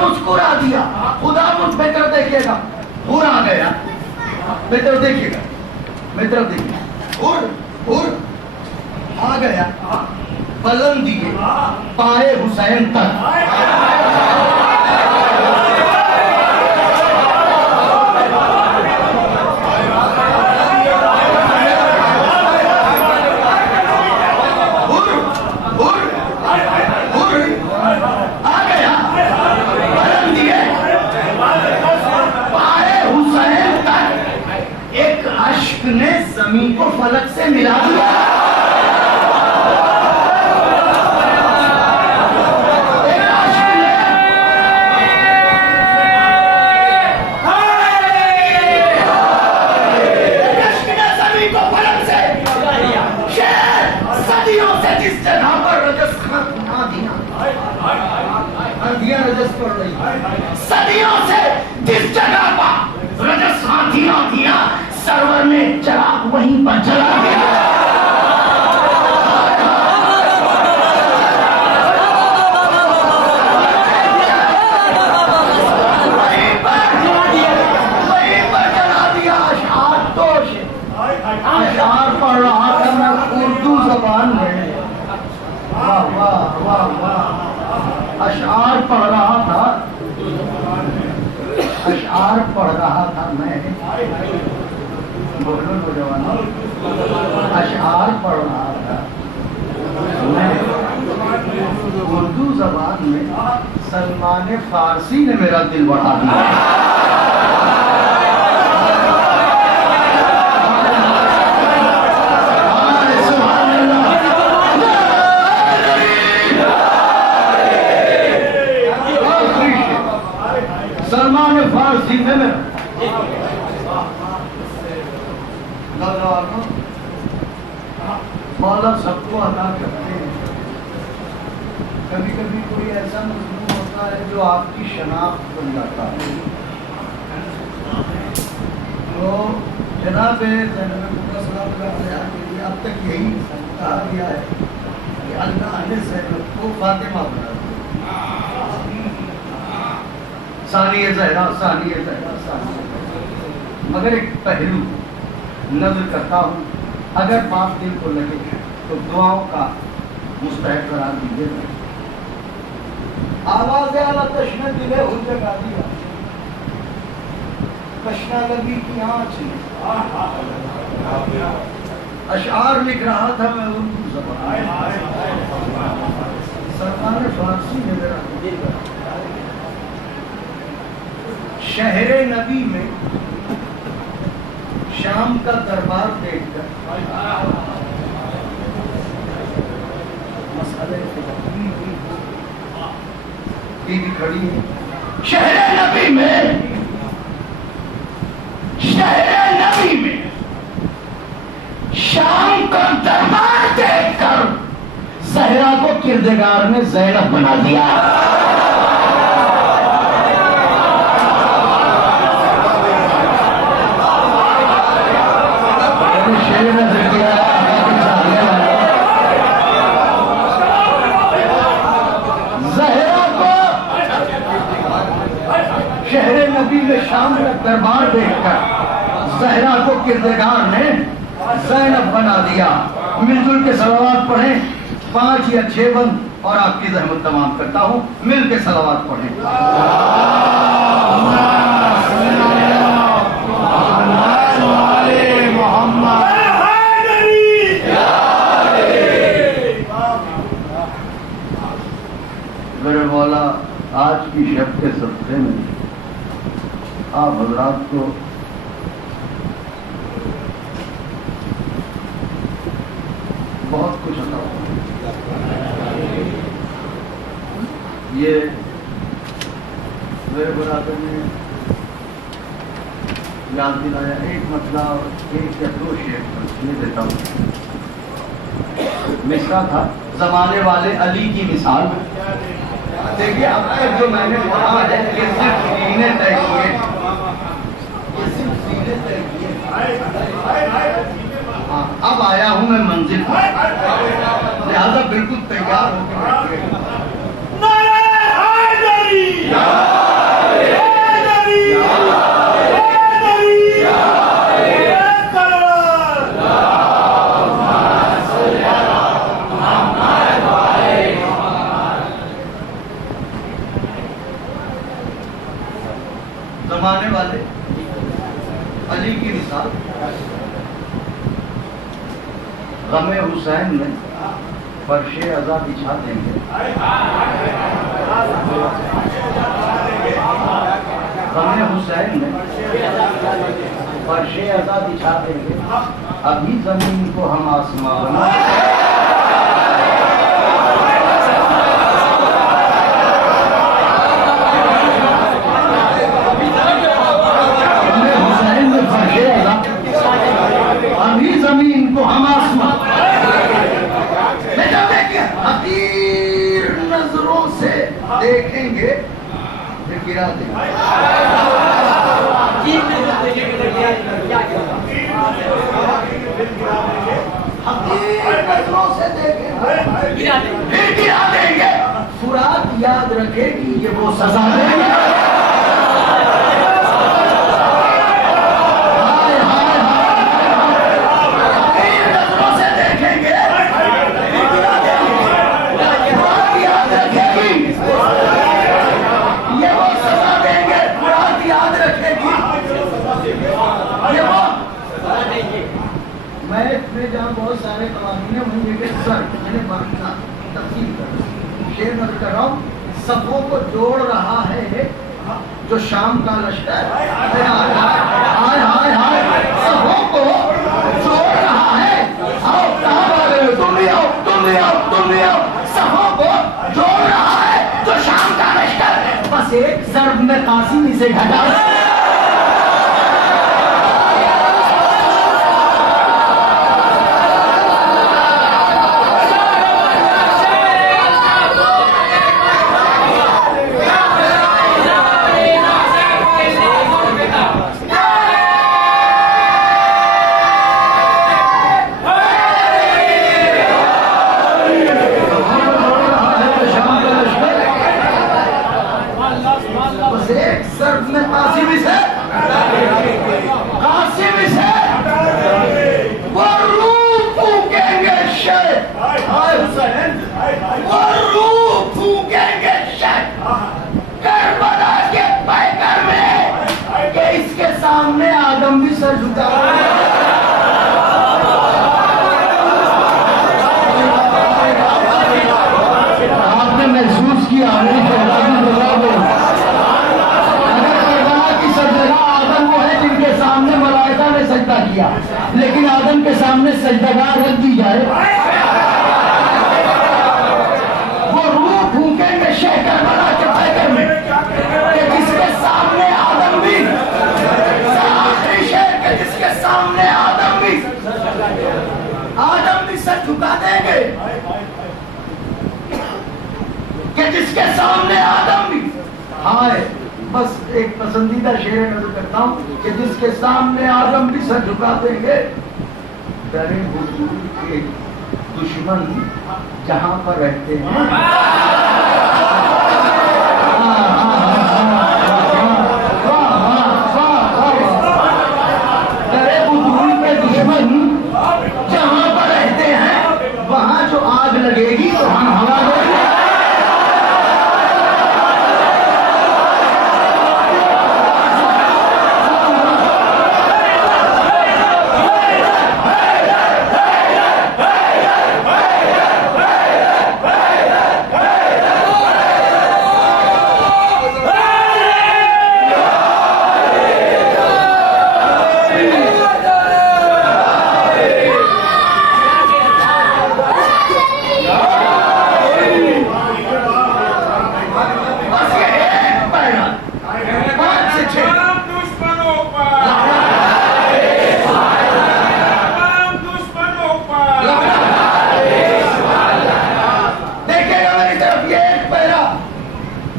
मुस्कुरा दिया। खुदा मुझ पे तरफ देखिएगा, हुर आ गया, मेरी तरफ देखिएगा, मेरी तरफ देखिएगा, हुर आ गया, बलम दिए पाए हुसैन तक। ने जमीन को फलक से मिला दिया। जमीन को फलक से सदियों से जिस जगह पर रजस आंधियां रजस पड़ रही, सदियों से जिस जगह पर रजस आंधियां सरवर ने चराग वहीं पर जला दिया। वहीं पर जला दिया। अशार पढ़ रहा था मैं उर्दू जबान में, वाह वाह वाह वाह, अशार पढ़ रहा था, अशार पढ़ रहा था मैं, बोलो नौजवानों, अशआर पढ़ रहा था मैं उर्दू जबान में। सलमान फारसी ने मेरा दिल बढ़ा दिया। सलमान फारसी ने मेरा मौला सबको अता करते हैं। कभी कभी कोई ऐसा मजलूम होता है जो आपकी शनाख्त बन जाता है। तो जनाब अब तक यही कहा गया है कि अल्लाह ने ज़ैनब को फातिमा बना दिया। सानिया ज़हरा, सानिया ज़हरा, सानिया। मगर एक पहलू नज़र करता हूँ, अगर बात दिल को लगे तो दुआओं का मुस्तहक करार दीजिए। आवाज़ आला तश्ना दिले हुल जगा दिया, तश्ना लगी की आँच में। अशआर लिख रहा था मैं उर्दू ज़बान। कासिम है मेरा। शहरे नबी में शाम का दरबार देखकर बीवी खड़ी है। शहरे नबी में शाम का दरबार देखकर सहरा को किरदार ने ज़ैनब बना दिया। शहरे नबी में शाम का दरबार देखकर ज़हरा को किरदार ने ज़ैनब बना दिया। मिलजुल के सलावत पढ़ें, 5 या 6 बंद, और आपकी ज़हमत तमाम करता हूँ। मिल के सलावत पढ़ें। मेरे मौला, आज की शब के सदक़े में आप हजरात को बहुत कुछ अता हुआ। ये मेरे बराबर ने याद दिलाया। एक मतलब 1 या 2 शेर सुन देता हूँ। मिसरा था, जमाने वाले अली की मिसाल। देखिए, अब तक जो मैंने पढ़ा है ये सिर्फ सीने तय किए, ये सिर्फ सीने तय किए। हाँ, अब आया हूं मैं मंजिल पर, लिहाजा बिल्कुल तैयार होकर बैठिएगा। जमाने वाले अली की मिसाल, गमे हुसैन में फर्शे अज़ा बिछा देंगे। गमे हुसैन में फर्शे अज़ा बिछा देंगे। अभी जमीन को हम आसमां बना जमीन को हम आसमान। बेटा देखिए, हकीर नजरों से देखेंगे फिर गिरा देंगे। हकीर नजरों से देखेंगे फिर गिरा देंगे। फुरात याद रखेगी ये वो सजा देंगे। जहाँ बहुत सारे कवानीन होंगे कि सर मैंने बांधा तफसील कर शेर नजर कर रहा हूँ। सफों को जोड़ रहा है जो शाम का लश्कर। हाय हाय हाय, सफों को जोड़ रहा है। आओ, कहाँ भाग रहे हो? तुम भी आओ, तुम भी आओ, तुम भी आओ। सफों को जोड़ रहा है जो शाम का लश्कर। बस एक ज़र्ब में कासिम इसे घटा। कि जिसके सामने आदम भी, हाय बस एक पसंदीदा शेर नजर करता हूं कि जिसके सामने आदम भी सर झुका देंगे, डरे हुजूर के दुश्मन जहां पर रहते हैं। डरे हुजूर के दुश्मन जहां पर रहते हैं, वहां जो आग लगेगी तो हम हवा देंगे।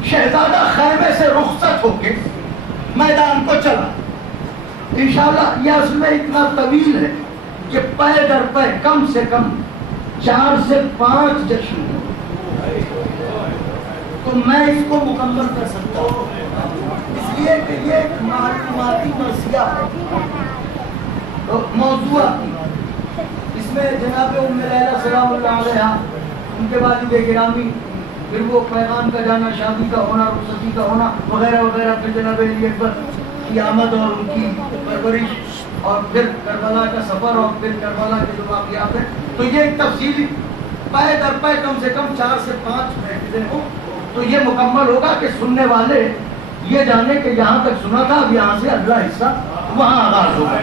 शहजादा खैमे से रुखसत होके मैदान को चला। इंशाअल्लाह यह असल में इतना तवील है कि पै दर पै कम से कम 4 से 5 जश्न, तो मैं इसको मुकम्मल कर सकता हूँ, इसलिए कि ये मालूमाती मरसिया है। तो मौजूआ इसमें जनाब उम्मे लैला सलामुल्लाह अलैहा, उनके वालिद गिरामी, फिर वो पैगाम का जाना, शादी का होना, रुखसती का होना वगैरह वगैरह, फिर जनाब अली अकबर की आमद और उनकी परवरिश, और फिर करबला का सफर, और फिर करबला के जो वाक़ियात हैं, तो ये एक तफसीली पै दर पै कम से कम 4 से 5 महफिलें हो, तो ये मुकम्मल होगा कि सुनने वाले ये जाने कि यहाँ तक सुना था, अब यहाँ से अगला हिस्सा वहाँ आगाज होगा।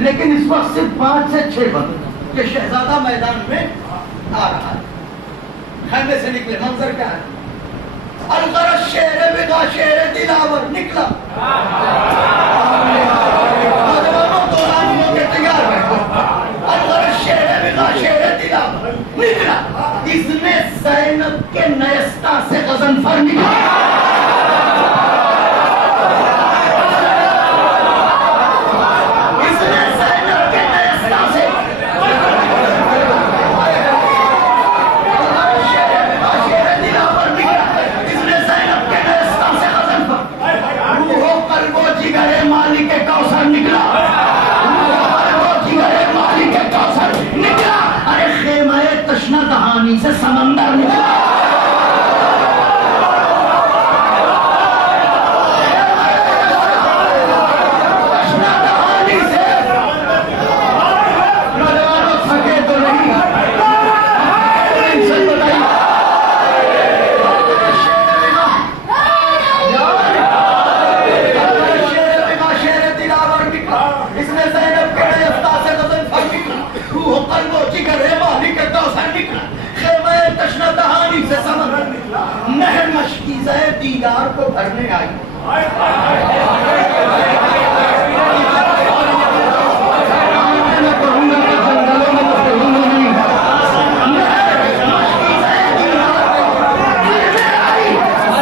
लेकिन इस वक्त सिर्फ 5 से 6 बंद कि शहजादा मैदान में आ रहा है, खैमे से निकले। मंजर क्या है? अलगरज शेर बिगा शेर दिलावर निकला। नौजवानों दौरानियों के तैयार बैठो। अलगरज शेर बिगा शेर दिलावर निकला। इसने ज़ैनब के नयस्ता से गज़नफर निकला। से समंदर निकला। थके तो नहीं, इसने ज़ैनब के नयस्ता से गज़नफर निकला। रूह क़ल्ब व जिगर माली के कौसर निकला। तशना दहानी से समंदर निकला। नहर मशकीज़े दीदार को भरने आई।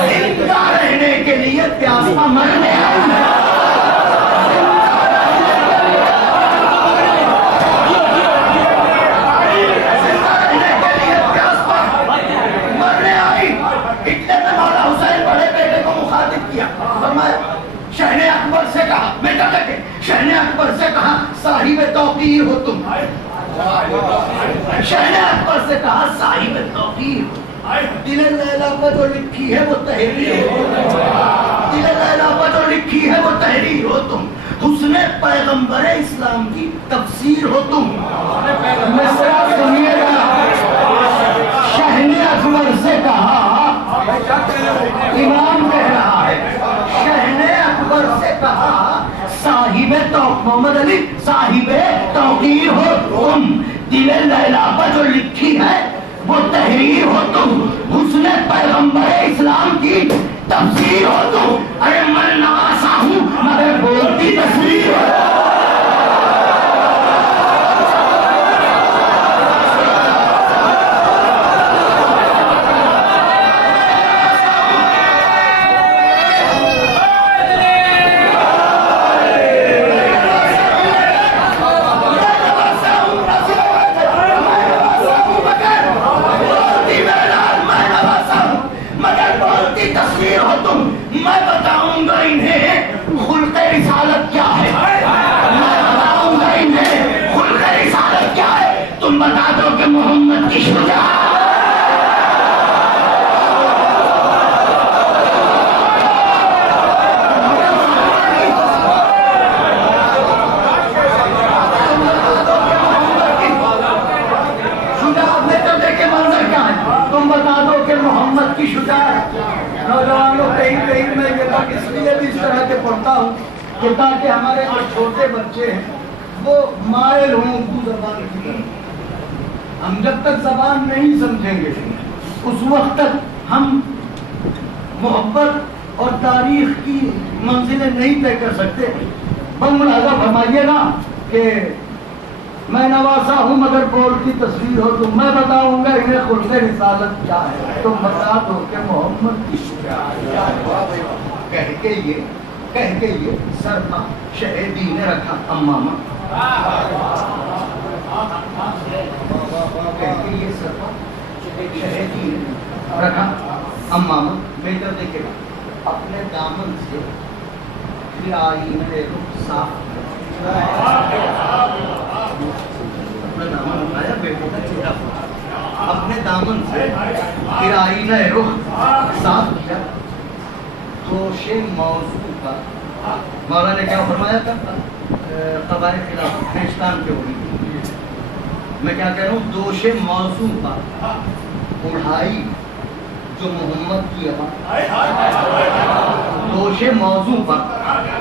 जिंदा रहने के लिए प्यासा मरने आई। शहने अकबर से कहा, बेटा लगे, शहने अकबर से कहा साहिब तौकीर हो तुम। शहने अकबर से कहा साहिब तौकीर हो। दिल लैला पर जो लिखी है वो तहरीर हो। दिल लैला पर जो लिखी है वो तहरीर हो तुम। हुस्ने पैगंबर इस्लाम की तफसीर हो तुम। मिसरा सुनिएगा, शहने अकबर से कहा, इमाम कह रहा है, शहने अकबर से कहा साहिबे तो मोहम्मद अली साहिबे तौकीर हो तुम। दिले लैला पर जो लिखी है वो तहरीर हो तुम। हुस्ने पैगंबर इस्लाम की तफसीर हो तुम। अरे मैं नवासा हूँ मगर बोलती तस्वीर हो। की शुजाअत। नौजवानों, कहीं कहीं मैं ये बात इसलिए भी इस तरह के पढ़ता हूँ कि ताकि हमारे जो छोटे बच्चे हैं वो मायल हों उर्दू जबान की तरफ। हम जब तक जबान नहीं समझेंगे उस वक्त तक हम मोहब्बत और तारीख की मंजिलें नहीं तय कर सकते। मुलाजा फरमाइएगा कि मैं नवासा हूँ मगर बोल की तस्वीर हो तो मैं बताऊंगा इन्हें खुद से रिसालत क्या है, तो बता दो कि मोहम्मद की क्या है। कह के ये सरफा शहीदी ने रखा अम्मामा, कह के ये सरफा शहीदी ने रखा अम्मामा। बेहतर देखिएगा, अपने दामन से फिर आईने रुख साफ, अपना दामन उठाया, बेटे का चेहरा फोड़ा, अपने दामन से फिर आईने रुख साफ किया। दोषे मौजू का मौला ने क्या फरमाया था, कबाए खिलाफ हिंदुस्तान के होगी। मैं क्या कह रहा हूँ, दोषे मौजू का उड़ाई जो मोहम्मद की दोषे मौजू पर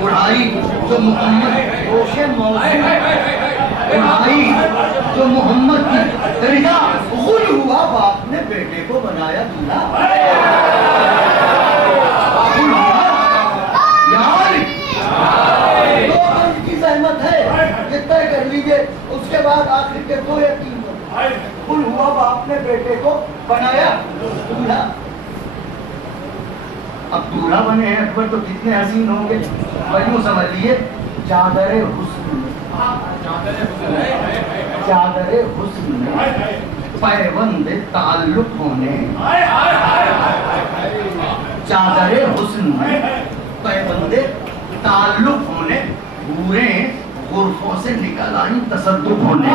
उड़ाई जो मोहम्मद, दोषे मौजू उड़ाई जो मोहम्मद की रिदा गुल हुआ बाप ने बेटे को बनाया दूल्हा। दो अंक की सहमत है, ये तय कर लीजिए। उसके बाद आखिर के 2 या 3 गुल हुआ बाप ने बेटे को बनाया दूल्हा। अब दूल्हा बने हैं अकबर तो कितने हसीन होंगे, वही समझ लिए। चादरे हुस्न में पैबंद ताल्लुक होने, चादरे हुस्न में पैबंद ताल्लुक होने, पूरे गुरफों से निकल आई तसद्दुक होने।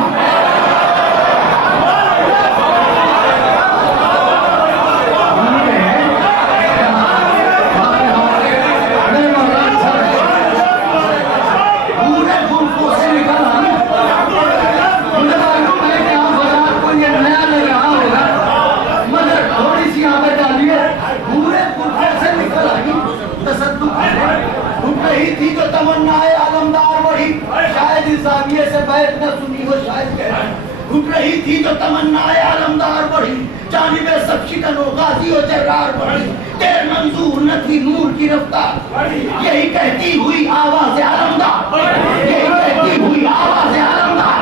थी जो तमन्नाए आलमदार बढ़ी, शायद इस जाविये से बैठ न सुनी हो, शायद उठ रही थी जो तमन्नाए आलमदार बढ़ी, जानिबे सब शिकन गाजी और जर्रार बढ़ी, देर मंजूर न थी नूर की रफ्तार, यही कहती हुई आवाज़ आलमदार, यही कहती हुई आवाज़ आलमदार,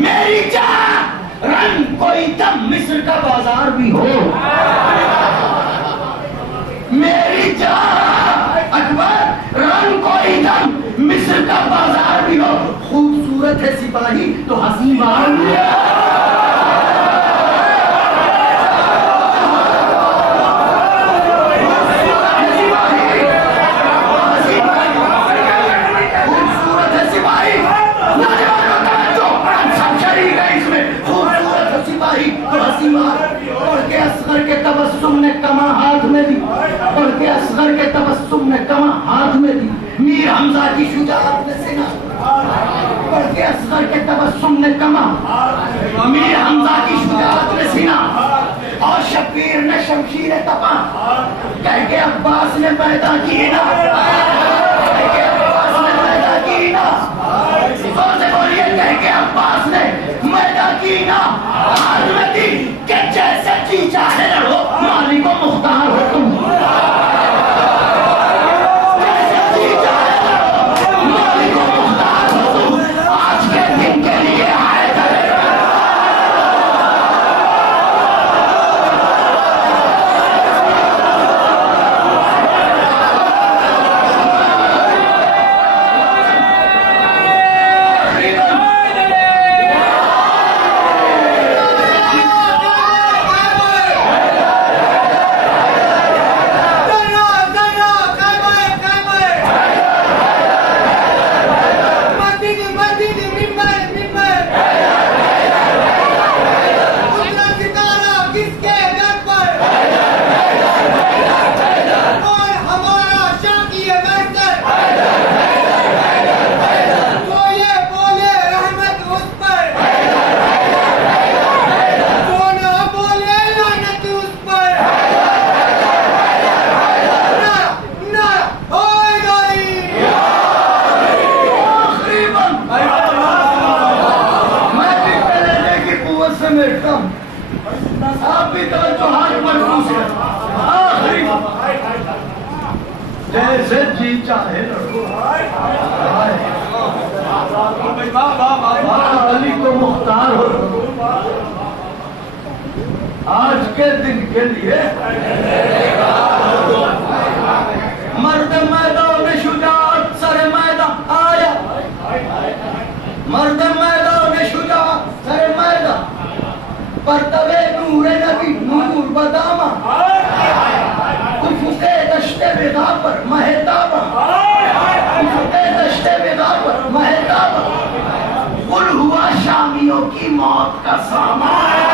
मेरी जान रंग कोई दम मिस्र का बाजार भी हो, मेरी जान अकबर रंग कोई दम मिस्र का बाजार भी हो, खूबसूरत है सिपाही तो हसी बार भी है। खूबसूरत है सिपाही, सब शरीक है इसमें, खूबसूरत है सिपाही तो हसी बार। पढ़ के असगर के तबस्सुम ने कमा हाथ में दी, पढ़ के असगर के तबस्सुम ने कमा हाथ में दी, मीर हमजा की शुजाअत ने सिना, पढ़ के असगर के तबस्सुम ने कमा, मीर हमजा की शुजाअत ने सिना, और शब्बीर ने शमशीर तपा, कह के अब्बास ने पैदा की ना, कह के अब्बास ने पैदा की ना, जोर से बोलिए, कह के अब्बास ने पैदा की ना, हाथ में दी कि जैसे जी चाहे लड़ो, मालिक को मुख्तार हो तुम, जैसे जी चाहे लड़ो, मालिक को मुख्तार हो तुम, आज के दिन के लिए आए थे। जैसे जी चाहे लड़ो। अली को मुख्तार हो आज के दिन के लिए। मर्द मैदान शुजाअत सरे मैदान आया, मर्द मैदान शुजाअत सरे मैदान परतबे नूरे नबी नूर बदामा उफुके दश्ते बेदा पर महताबा, उफुके दश्ते बेदा पर महताबा। कुल हुआ शामियों की मौत का सामान।